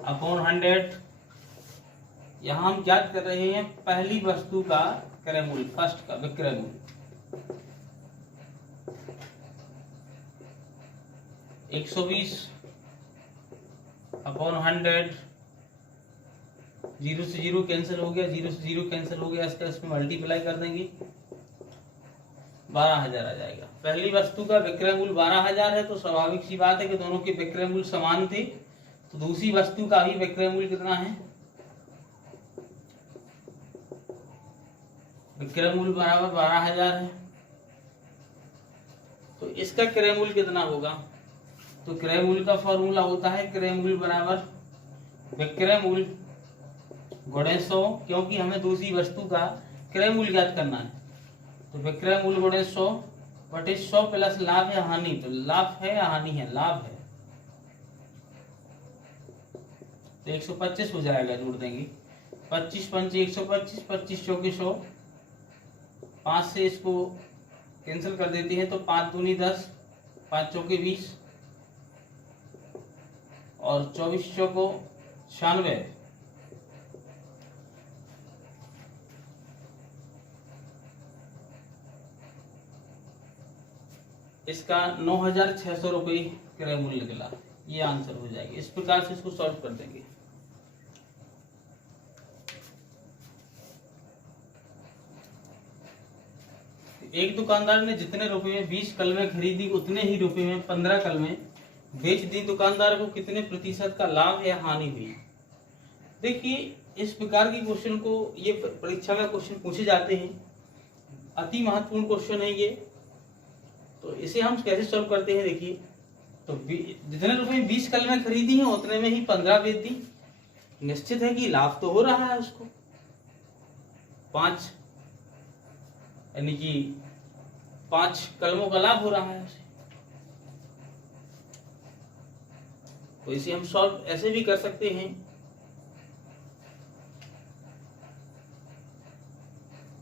अपॉन 100। यहां हम ज्ञात कर रहे हैं पहली वस्तु का क्रय मूल्य, फर्स्ट का विक्रय मूल्य। 120 अपॉन 100, 0 से 0 कैंसिल हो गया, 0 से 0 कैंसिल हो गया, इसका इसमें मल्टीप्लाई कर देंगे 12,000 आ जाएगा। पहली वस्तु का विक्रय मूल्य 12,000 है, तो स्वाभाविक सी बात है कि दोनों के विक्रय मूल्य समान थे। तो दूसरी वस्तु का भी विक्रय मूल्य कितना है, विक्रय मूल्य बराबर 12,000 है। तो इसका क्रय मूल्य कितना होगा? तो क्रय मूल्य का फॉर्मूला होता है क्रय मूल्य बराबर विक्रय मूल्य गुणे 100, क्योंकि हमें दूसरी वस्तु का क्रय मूल्य ज्ञात करना है। तो विक्रय मूल्य गुणे 100 बटे 100 प्लस लाभ या हानि। तो लाभ है या हानि है? लाभ है, तो 125 हो जाएगा, जोड़ देंगे 25 पंचे 125, 25 चौके 100, 5 से इसको कैंसिल कर देते हैं तो 5 दूनी 10, 5 चौके 20 और 24 चौको 96। इसका 9,600 रुपये क्रय मूल्य निकला। ये आंसर हो जाएगा। इस प्रकार से इसको सॉल्व कर देंगे। एक दुकानदार ने जितने रुपए में 20 कलमें खरीदी उतने ही रुपए में 15 कलमें बेच दी। दुकानदार को कितने प्रतिशत का लाभ या हानि हुई? देखिए इस प्रकार के क्वेश्चन को ये परीक्षा में क्वेश्चन पूछे जाते हैं। अति महत्वपूर्ण क्वेश्चन है ये। तो इसे हम कैसे सॉल्व करते हैं, देखिए तो जितने रुपए 20 कलमें खरीदी हैं उतने में ही 15 बेच दी, निश्चित है कि लाभ तो हो रहा है उसको 5, यानी कि 5 कलमों का लाभ हो रहा है उसे। तो इसे हम सॉल्व ऐसे भी कर सकते हैं,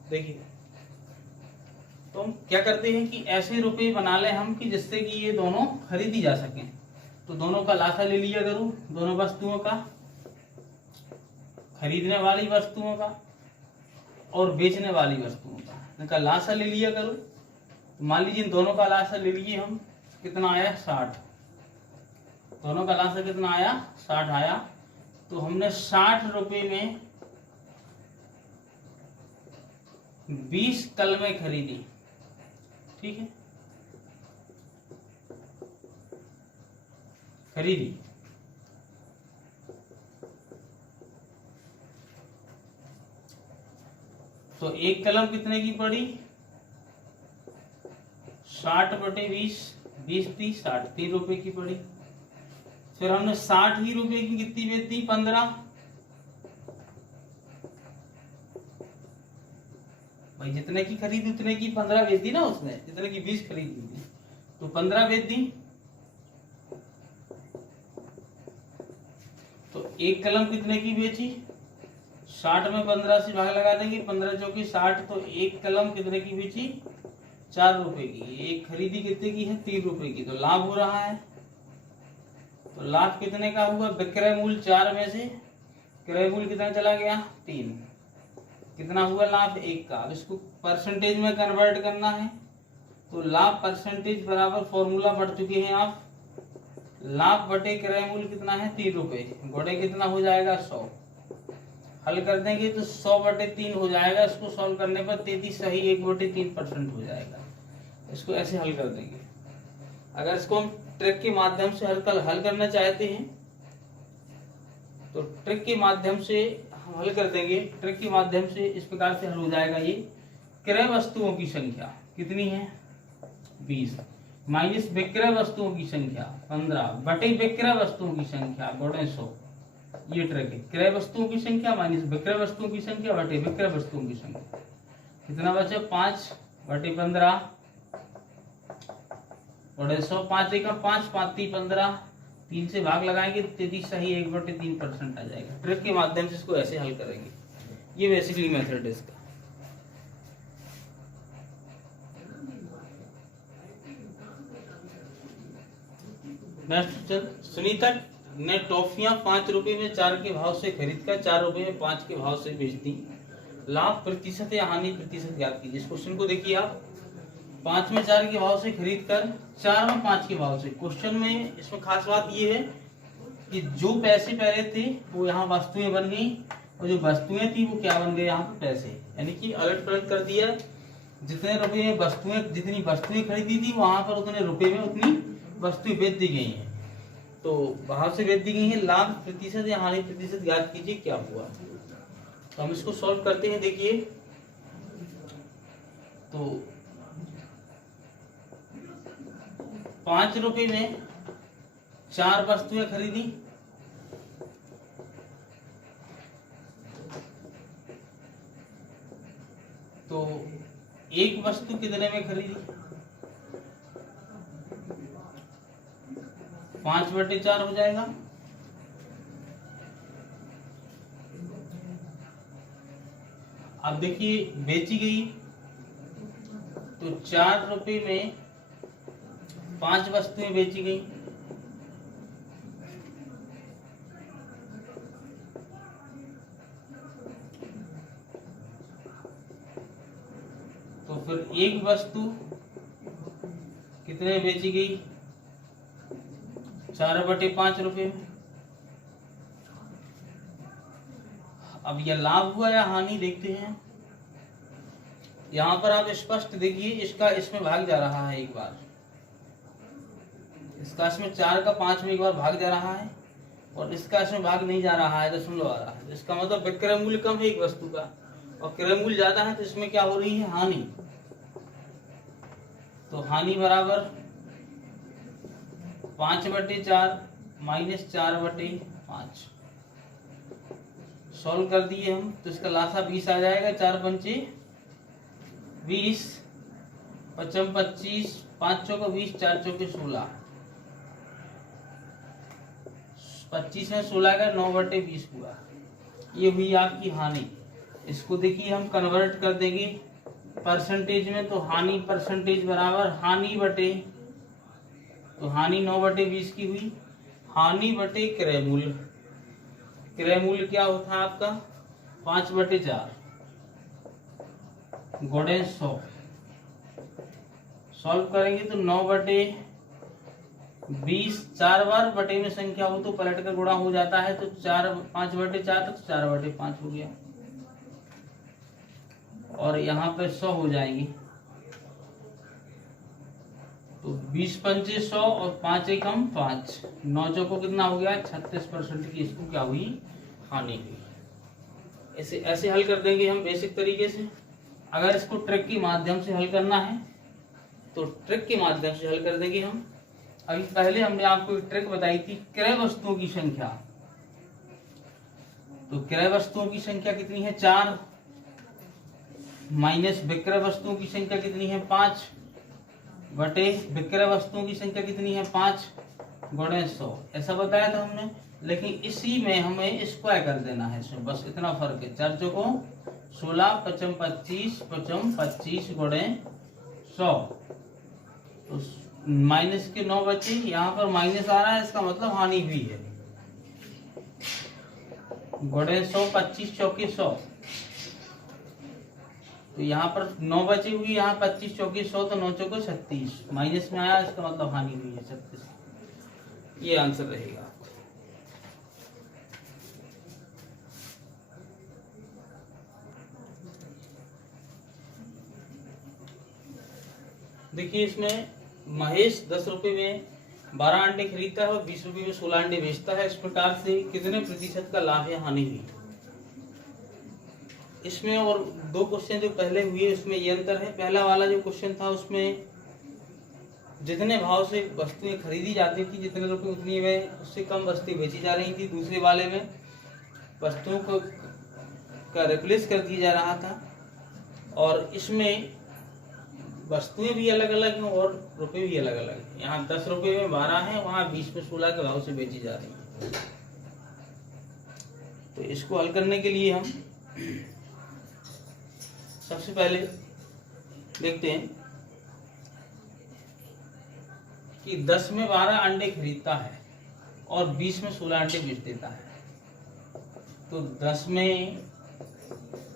देखिए तो हम क्या करते हैं कि ऐसे रुपए बना ले हम कि जिससे कि ये दोनों खरीदी जा सकें। तो दोनों का लासा ले लिया करूं, दोनों वस्तुओं का, खरीदने वाली वस्तुओं का और बेचने वाली वस्तुओं का, इनका लासा ले लिया करूं। तो मान लीजिए दोनों का लासा ले लिए हम, कितना आया 60, दोनों का लासा कितना आया 60 आया। तो हमने 60 रुपए में 20 कलमें खरीदी, ठीक है, खरीदी। तो एक कलम कितने की पड़ी 60 बटे 20, 20 30 60, 3 रुपए की पड़ी। फिर हमने 60 ही रुपए की कितनी बेच दी 15, भाई जितने की खरीदी उतने की 15 बेच दी ना उसने, जितने की 20 खरीदी थी तो 15 बेच दी। तो एक कलम कितने की बेची 60 में 15 से भाग लगा देंगे, 15 चौकी 60, तो एक कलम कितने की बेची 4 रुपए की। एक खरीदी कितने की है 3 रुपए की, तो लाभ हो रहा है। तो लाभ कितने का हुआ, विक्रय मूल्य 4 में से क्रय मूल्य कितना चला गया 3, कितना हुआ लाभ 1 का। अब इसको परसेंटेज में कन्वर्ट करना है, तो लाभ परसेंटेज बराबर फॉर्मूला पढ़ चुके हैं आप, लाभ बटे क्रय मूल्य कितना है 3 रुपए, गुणे कितना हो जाएगा 100। हल कर देंगे तो 100 बटे 3 हो जाएगा। इसको सॉल्व करने पर 33 सही 1 बटे 3% हो जाएगा। इसको ऐसे हल कर देंगे। अगर इसको हम ट्रिक के माध्यम से हल करना चाहते हैं तो ट्रिक के माध्यम से हम हल कर देंगे। ट्रिक के माध्यम से इस प्रकार से हल हो जाएगा। ये क्रय वस्तुओं की संख्या कितनी है 20 माइनस विक्रय वस्तुओं की संख्या 15 बटे विक्रय वस्तुओं की संख्या गुणे 100। ये ट्रिक है, क्रय वस्तुओं की संख्या माइनस विक्रय वस्तुओं की संख्या बटे विक्रय वस्तुओं की संख्या। कितना बचा 5 बटे 15 गुणे 100। 5 एक 5 5 15, 3 से भाग लगाएंगे 33 सही 1 बटे 3% आ जाएगा। ट्रिक के माध्यम से इसको ऐसे हल करेंगे। ये बेसिकली मेथड है इसका। नेक्स्ट, सुनीता ने टॉफियां 5 रुपए में 4 के भाव से खरीदकर 4 रुपए में 5 के भाव से बेच दी। लाभ प्रतिशत या हानि प्रतिशत ज्ञात कीजिए। इस क्वेश्चन को देखिए आप, 5 में 4 के भाव से खरीदकर 4 में 5 के भाव से। क्वेश्चन में इसमें खास बात ये है कि जो पैसे पहले थे वो यहाँ वस्तुएं बन गई और जो वस्तुएं थी वो क्या बन गए यहाँ पे पैसे, यानी कि अलट पलट कर दिया। जितने रुपए में वस्तुएं, जितनी वस्तुएं खरीदी थी वहां पर उतने रुपए में उतनी वस्तुएं बेच दी गई हैं, तो बाहर से बेच दी गई है। लाभ प्रतिशत या हानि प्रतिशत ज्ञात कीजिए क्या हुआ। तो हम इसको सॉल्व करते हैं। देखिए तो 5 रुपए में 4 वस्तुएं खरीदी, तो एक वस्तु कितने में खरीदी 5 बटे 4 हो जाएगा। अब देखिए बेची गई तो 4 रुपए में 5 वस्तुएं बेची गई, तो फिर एक वस्तु कितने बेची गई 4 बटे 5 रुपए में। अब यह लाभ हुआ या हानि देखते हैं। यहां पर आप स्पष्ट देखिए, इसका इसमें भाग जा रहा है एक बार, इसका इसमें 4 का 5 में एक बार भाग जा रहा है और इसका इसमें भाग नहीं जा रहा है, दशमलव आ रहा है। इसका मतलब विक्रय मूल्य कम है एक वस्तु का और क्रय मूल्य ज्यादा है, तो इसमें क्या हो रही है हानि। तो हानि बराबर 5/4 माइनस 4/5। सॉल्व कर दिए हम तो इसका लासा 20 आ जाएगा। 4 पंचे 20, 5 25, 5 चौके 20, 4 चौके 16, 25 में 16 का 9/20 हुआ। ये हुई आपकी हानि। इसको देखिए हम कन्वर्ट कर देंगे परसेंटेज में, तो हानि परसेंटेज बराबर हानि बटे, तो हानि 9/20 की हुई। हानि बटे क्रय मूल्य, क्रय मूल्य क्या होता है आपका 5/4 गुणे 100। सॉल्व करेंगे तो 9/20, 4 बार बटे में संख्या हो तो पलट कर गुणा हो जाता है, तो 5/4 तो 4/5 हो गया। और यहाँ पे 100 हो जाएंगे, तो 20 पंचे 100 और 5 एकम 5, 9 चौको कितना हो गया 36% की इसको क्या हुई हानि हुई। ऐसे हल कर देंगे हम बेसिक तरीके से। अगर इसको ट्रिक के माध्यम से हल करना है तो ट्रिक के माध्यम से हल कर देंगे हम। अभी पहले हमने आपको एक ट्रिक बताई थी क्रय वस्तुओं की संख्या। तो क्रय वस्तुओं की संख्या कितनी है 4, माइनस विक्रय वस्तुओं की संख्या कितनी है 5, बटे विक्रय वस्तुओं की संख्या कितनी है 5 गुणे 100। ऐसा बताया था हमने, लेकिन इसी में हमें स्क्वायर कर देना है इसमें, बस इतना फर्क है। 4 चौको 16, 5 25, 5 25 गुणे 100, तो माइनस के 9 बचे। यहाँ पर माइनस आ रहा है, इसका मतलब हानि हुई है। गुणे 100, 25 चौके 100, तो यहाँ पर 9 बची हुई, यहाँ 25 चौकी 100, तो 9 चौको 36, माइनस में आया, इसका मतलब हानि हुई है 36। ये आंसर रहेगा। देखिए इसमें महेश 10 रुपए में 12 अंडे खरीदता है और 20 रुपए में 16 अंडे बेचता है। इस प्रकार से कितने प्रतिशत का लाभ या हानि हुई। इसमें और 2 क्वेश्चन जो पहले हुए उसमें ये अंतर है। पहला वाला जो क्वेश्चन था उसमें जितने भाव से वस्तुएं खरीदी जाती थी, जितने रुपए उतनी में उससे कम वस्तुएं बेची जा रही थी। दूसरे वाले में वस्तुओं को का रिप्लेस कर दिया जा रहा था, और इसमें वस्तुएं भी अलग अलग हैं और रुपए भी अलग अलग हैं। यहाँ 10 रुपए में 12 है, वहाँ 20 में 16 के भाव से बेची जा रही है। तो इसको हल करने के लिए हम सबसे पहले देखते हैं कि 10 में 12 अंडे खरीदता है और 20 में 16 अंडे बेच देता है। तो 10 में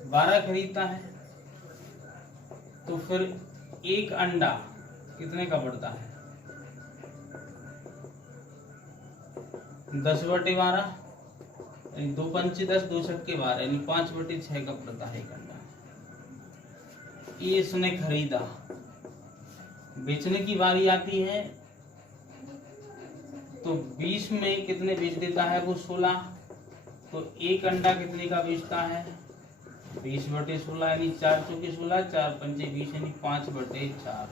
12 खरीदता है, तो फिर एक अंडा कितने का पड़ता है 10/12, यानी 2 पंचे 10, 2 छक्के 12, यानी 5/6 का पड़ता है एक अंडा। ये इसने खरीदा। बेचने की बारी आती है तो 20 में कितने बेच देता है वो 16, तो एक अंडा कितने का बेचता है 20/16, यानी 4 चौके 16, 4 पंचे 20, यानी 5/4।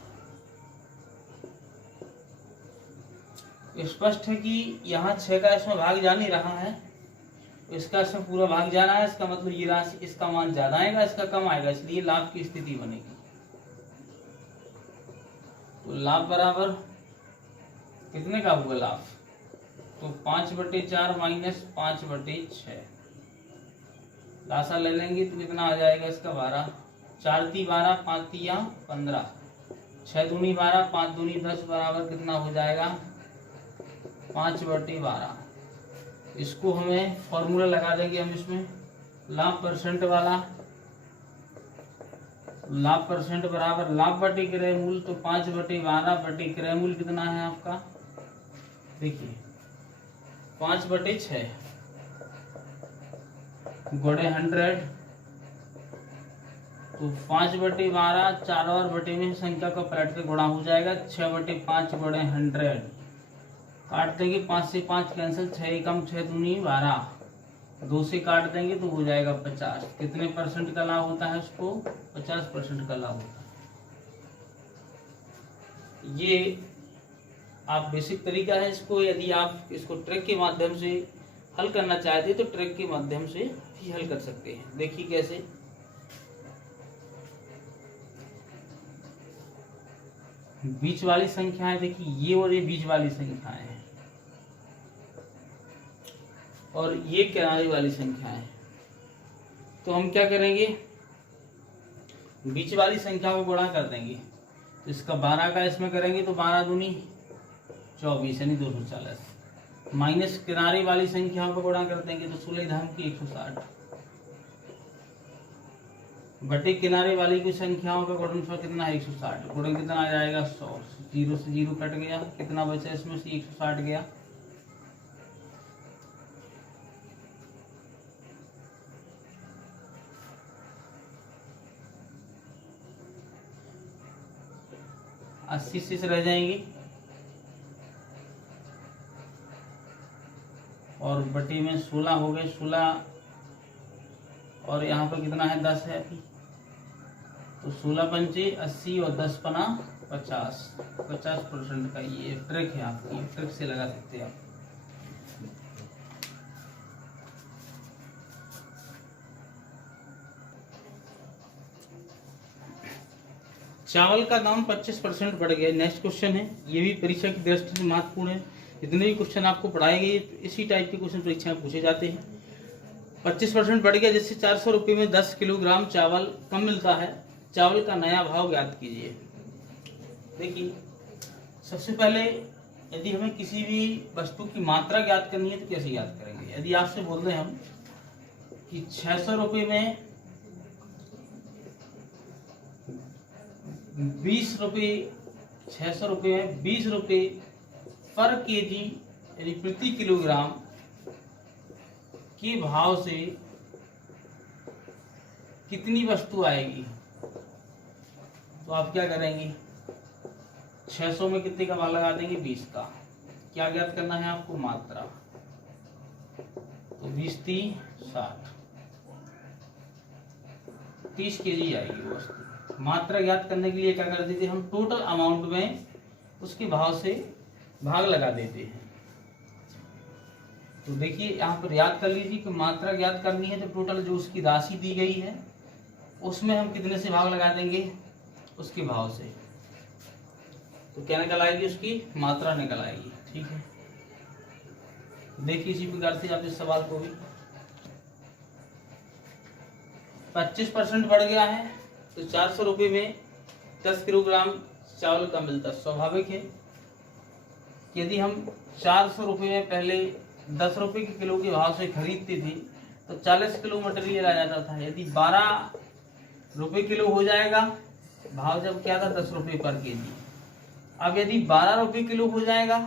स्पष्ट है कि यहाँ 6 का इसमें भाग जा नहीं रहा है, इसका इसमें पूरा भाग जाना है। इसका मतलब ये राशि, इसका मान ज्यादा आएगा, इसका कम आएगा, इसलिए लाभ की स्थिति बनेगी। तो लाभ बराबर कितने का होगा लाभ, तो 5/4 माइनस 5/6। लासा ले लेंगे तो कितना आ जाएगा इसका 12, 4 × 12, 5 × 15, 6 दूनी 12, 5 दूनी 10 बराबर कितना हो जाएगा 5/12। इसको हमें फॉर्मूला लगा देंगे हम इसमें, लाभ परसेंट वाला। लाभ परसेंट बराबर लाभ बटे क्रय मूल्य, तो 5/12 बटे क्रय मूल्य कितना है आपका, देखिए 5/6 गुणे 100, तो 5/12, 4 और बटे में संख्या का पलट के गुणा हो जाएगा, 6/5 गुणे 100। काट देंगे, 5 से 5 कैंसिल, 6 एकम 6 दूनी 12, 2 से काट देंगे तो हो जाएगा 50। कितने परसेंट का लाभ होता है उसको 50% का लाभ होता है। ये आप बेसिक तरीका है इसको, यदि आप इसको ट्रिक के माध्यम से हल करना चाहते हैं तो ट्रिक के माध्यम से भी हल कर सकते हैं। देखिए कैसे, बीच वाली संख्याएं, देखिए ये और ये बीच वाली संख्याएं हैं और ये किनारे वाली संख्याएं हैं। तो हम क्या करेंगे, बीच वाली संख्या को गुणा कर देंगे। तो इसका 12 का इसमें करेंगे तो 12 दूनी 24 यानी 240, माइनस किनारे वाली संख्याओं को गुणा कर देंगे तो 16 धाम की 160 बटे किनारे वाली की संख्याओं का गुणनफल कितना है 160, गुणन कितना आ जाएगा 100, 0 से 0 कट गया, कितना बचा इसमें से 160 गया। अस्सी शेष रह जाएंगे और बटे में 16 हो गए, 16 और यहाँ पर कितना है 10 है अभी, तो 16 पंचे 80 और 10 पना 50% का ये ट्रिक है आपकी, ट्रिक से लगा सकते हैं आप। चावल का दाम 25% बढ़ गया। नेक्स्ट क्वेश्चन है, ये भी परीक्षा की दृष्टि से महत्वपूर्ण है। जितने भी क्वेश्चन आपको पढ़ाए गए इसी टाइप के क्वेश्चन परीक्षा में पूछे जाते हैं। 25% बढ़ गया, जिससे 400 रुपये में 10 किलोग्राम चावल कम मिलता है। चावल का नया भाव ज्ञात कीजिए। देखिए, सबसे पहले यदि हमें किसी भी वस्तु की मात्रा ज्ञात करनी है तो कैसे ज्ञात करेंगे। यदि आपसे बोल रहे हम कि 600 रुपये में 20 रुपये, 600 रुपये में 20 रुपये पर केजी यानी प्रति किलोग्राम के भाव से कितनी वस्तु आएगी, तो आप क्या करेंगे, 600 में कितने का भाग लगा देंगे 20 का। क्या ज्ञात करना है आपको, मात्रा, तो 20 3 60, 30 केजी आएगी वो वस्तु। मात्रा ज्ञात करने के लिए क्या कर देते हम, टोटल अमाउंट में उसके भाव से भाग लगा देते हैं। तो देखिए यहाँ पर याद कर लीजिए कि मात्रा ज्ञात करनी है तो टोटल जो उसकी राशि दी गई है उसमें हम कितने से भाग लगा देंगे, उसके भाव से। तो क्या निकल आएगी, उसकी मात्रा निकल आएगी। ठीक है, देखिए इसी प्रकार से आप इस सवाल को भी 25% बढ़ गया है तो 400 रुपये में 10 किलोग्राम चावल का मिलता। स्वाभाविक है कि यदि हम 400 रुपये में पहले 10 रुपये के किलो के भाव से खरीदते थे तो 40 किलो मटेरियल आ जाता था। यदि 12 रुपये किलो हो जाएगा, भाव जब क्या था 10 रुपये पर केजी, अब यदि 12 रुपये किलो हो जाएगा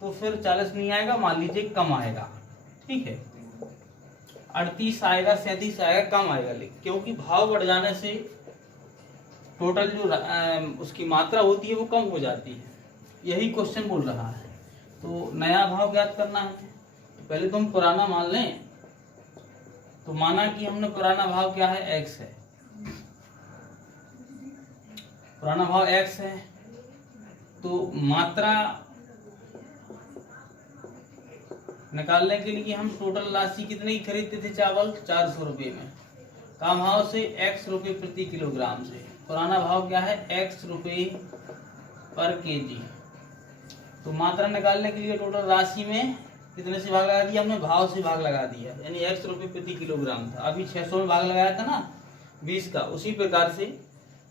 तो फिर 40 नहीं आएगा, मान लीजिए कम आएगा। ठीक है, 38 आएगा, 37 आएगा, कम आएगा। लेकिन क्योंकि भाव बढ़ जाने से टोटल जो उसकी मात्रा होती है वो कम हो जाती है। यही क्वेश्चन बोल रहा है। तो नया भाव ज्ञात करना है, पहले तो हम पुराना मान लें। तो माना कि हमने पुराना भाव क्या है, x है, पुराना भाव x है। तो मात्रा निकालने के लिए हम टोटल राशि कितने की खरीदते थे, चावल 400 रुपये में, का भाव से x रुपये प्रति किलोग्राम से। पुराना भाव क्या है, x रुपये पर केजी। तो मात्रा निकालने के लिए टोटल राशि में कितने से भाग लगा दिया हमने, भाव से भाग लगा दिया, यानी x रुपये प्रति किलोग्राम था। अभी 600 में भाग लगाया था ना 20 का, उसी प्रकार से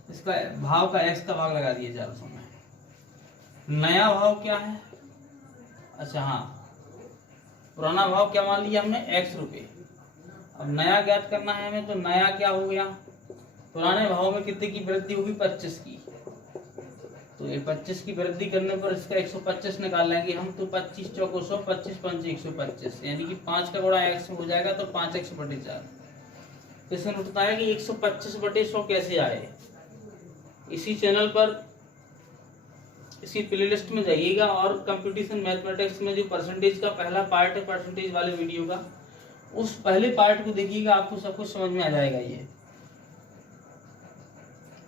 इसका भाव का x का भाग लगा दिया 400 में। नया भाव क्या है, अच्छा हाँ, पुराना भाव क्या मान लिया हमने, x रुपये। अब नया ज्ञात करना है हमें, तो नया क्या हो गया, पुराने भाव में कितने की वृद्धि होगी, 25 की। तो ये 25 की वृद्धि करने पर इसका 125 निकाल लेंगे हम। तो 25 चौको 100, 25 पंचे 125, यानी कि 5 का गुणा x हो जाएगा तो 5x बटे 4। तो इसमें उठता है कि 125 बटे 100 कैसे आए। इसी चैनल पर इसी प्लेलिस्ट में जाइएगा और कंप्यूटेशन मैथमेटिक्स में जो परसेंटेज का पहला पार्ट है, परसेंटेज वाले वीडियो का, उस पहले पार्ट को देखिएगा, आपको सब कुछ समझ में आ जाएगा। ये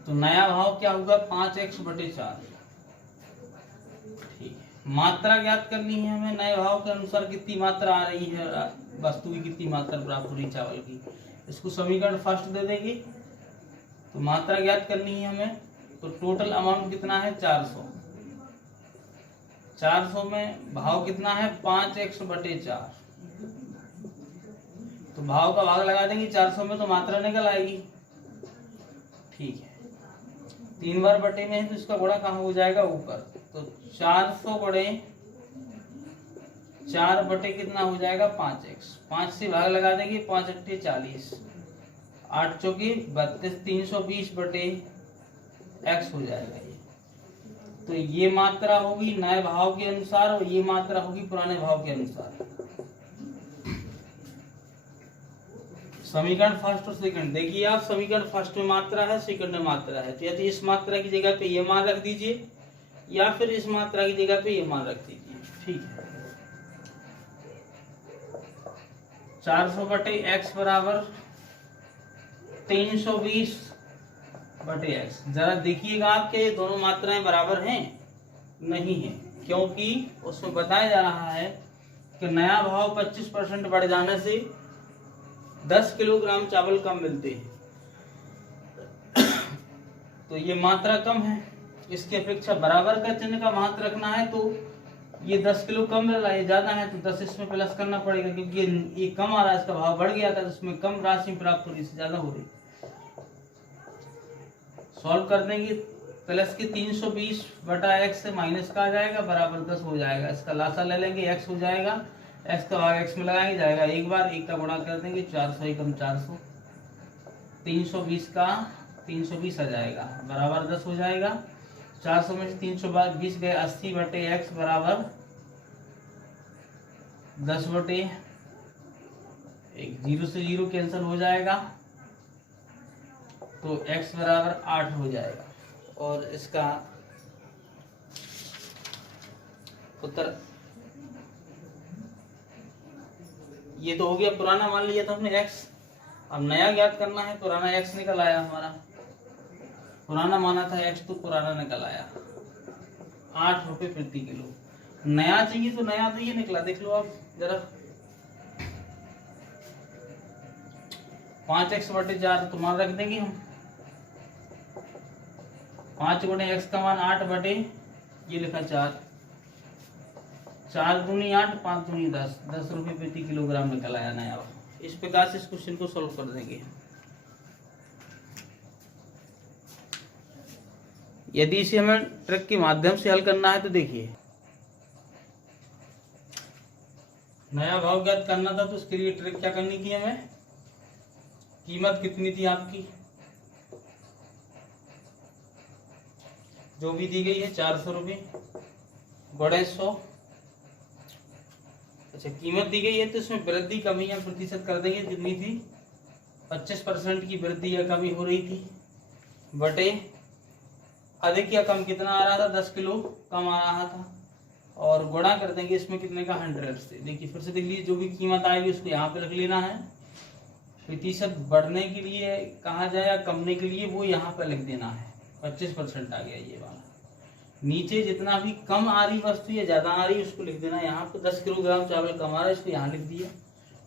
तो नया भाव क्या होगा, 5x बटे 4। मात्रा ज्ञात करनी है हमें, नए भाव के अनुसार कितनी मात्रा आ रही है, वस्तु की कितनी मात्रा प्राप्त हो रही चावल की। इसको समीकरण फर्स्ट दे देंगे। तो मात्रा ज्ञात करनी है हमें, तो टोटल अमाउंट कितना है 400। 400 में भाव कितना है 5x/4। तो भाव का भाग लगा देंगे 400 में, तो मात्रा निकल आएगी। ठीक है, 3 बार बटे में है तो इसका गुणा कहाँ हो जाएगा ऊपर। तो 400 बड़े 4 बटे कितना हो जाएगा 5x। 5 से भाग लगा देंगे, 5 × 8 40, 8 चौकी 32, 320 बटे x हो जाएगा ये। तो ये मात्रा होगी नए भाव के अनुसार और ये मात्रा होगी पुराने भाव के अनुसार। समीकरण फर्स्ट और सेकंड देखिए आप, समीकरण फर्स्ट में मात्रा है, सेकंड में मात्रा है। तो यदि इस मात्रा की जगह पे ये मान रख दीजिए या फिर इस मात्रा की जगह पे ये मान रख दीजिए। ठीक है, 400 बटे x बराबर 320 बटे x। जरा देखिएगा आपके ये दोनों मात्राएं बराबर हैं? नहीं है, क्योंकि उसमें बताया जा रहा है कि नया भाव 25% बढ़ जाने से 10 किलोग्राम चावल कम मिलते हैं। तो ये मात्रा कम है, इसकी अपेक्षा बराबर का चिन्ह का महत्व रखना है। तो ये 10 किलो कम मिल रहा है, ज्यादा है तो 10 इसमें प्लस करना पड़ेगा, क्योंकि ये कम आ रहा है, इसका भाव बढ़ गया था तो इसमें कम राशि प्राप्त हो रही, इससे ज्यादा हो रही। सॉल्व कर देंगे, प्लस के 320 बटा x से माइनस का आ जाएगा, बराबर 10 हो जाएगा। इसका लासा ले लेंगे, x हो जाएगा, x का भाग x में लगाएंगे, जाएगा एक बार, एक का गुणा कर देंगे, 400 एकम 400, 320 का 320 आ जाएगा, बराबर 10 हो जाएगा। 400 में से 320 गए 80 बटे x बराबर 10 बटे 1, 0 से 0 कैंसिल हो जाएगा, तो x बराबर 8 हो जाएगा। और इसका उत्तर ये तो हो गया, पुराना मान लिया था हमने x। अब नया ज्ञात करना है, पुराना x निकल आया हमारा, पुराना माना था x तो पुराना निकल आया 8 रुपए प्रति किलो। नया चाहिए तो नया तो ये निकला, देख लो आप जरा, 5x बटे 4 तो मान रख देंगे हम, 5 गुणे x का मान 8 बटे ये लिखा 4, 4 दूनी 8, 5 दूनी 10, 10 रुपए प्रति किलोग्राम निकल आया नया। इस प्रकार से इस क्वेश्चन को सॉल्व कर देंगे। यदि इसे हमें ट्रिक के माध्यम से हल करना है तो देखिए, नया भाव ज्ञात करना था तो उसके लिए ट्रिक क्या करनी थी हमें, कीमत कितनी थी आपकी जो भी दी गई है 400 रुपये बड़े 100। अच्छा, कीमत दी गई है तो इसमें वृद्धि कमी या प्रतिशत कर देंगे, जितनी थी 25% की वृद्धि या कमी हो रही थी, बटे अधिक या कम कितना आ रहा था 10 किलो कम आ रहा था, और गुणा कर देंगे इसमें कितने का 100 से। देखिए फिर से देख लीजिए, जो भी कीमत आएगी उसको यहाँ पे रख लेना है, प्रतिशत बढ़ने के लिए कहा जाए या कमने के लिए वो यहाँ पे लिख देना है, 25% आ गया ये वाला। नीचे जितना भी कम आ रही वस्तु या ज्यादा आ रही उसको लिख देना, यहाँ पे 10 किलोग्राम चावल कम आ रहा है इसको यहाँ लिख दिया,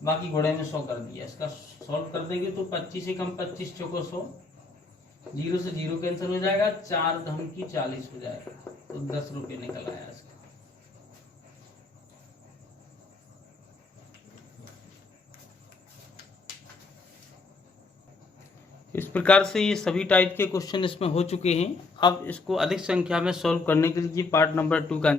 बाकी गुणे में 100 कर दिया। इसका सॉल्व कर देंगे तो 25 से कम 25 चौको 100, 0 से 0 कैंसिल हो जाएगा, 4 धन की 40 हो जाएगा, तो 10 रुपये निकल आया इसका। इस प्रकार से ये सभी टाइप के क्वेश्चन इसमें हो चुके हैं। अब इसको अधिक संख्या में सॉल्व करने के लिए पार्ट नंबर 2 का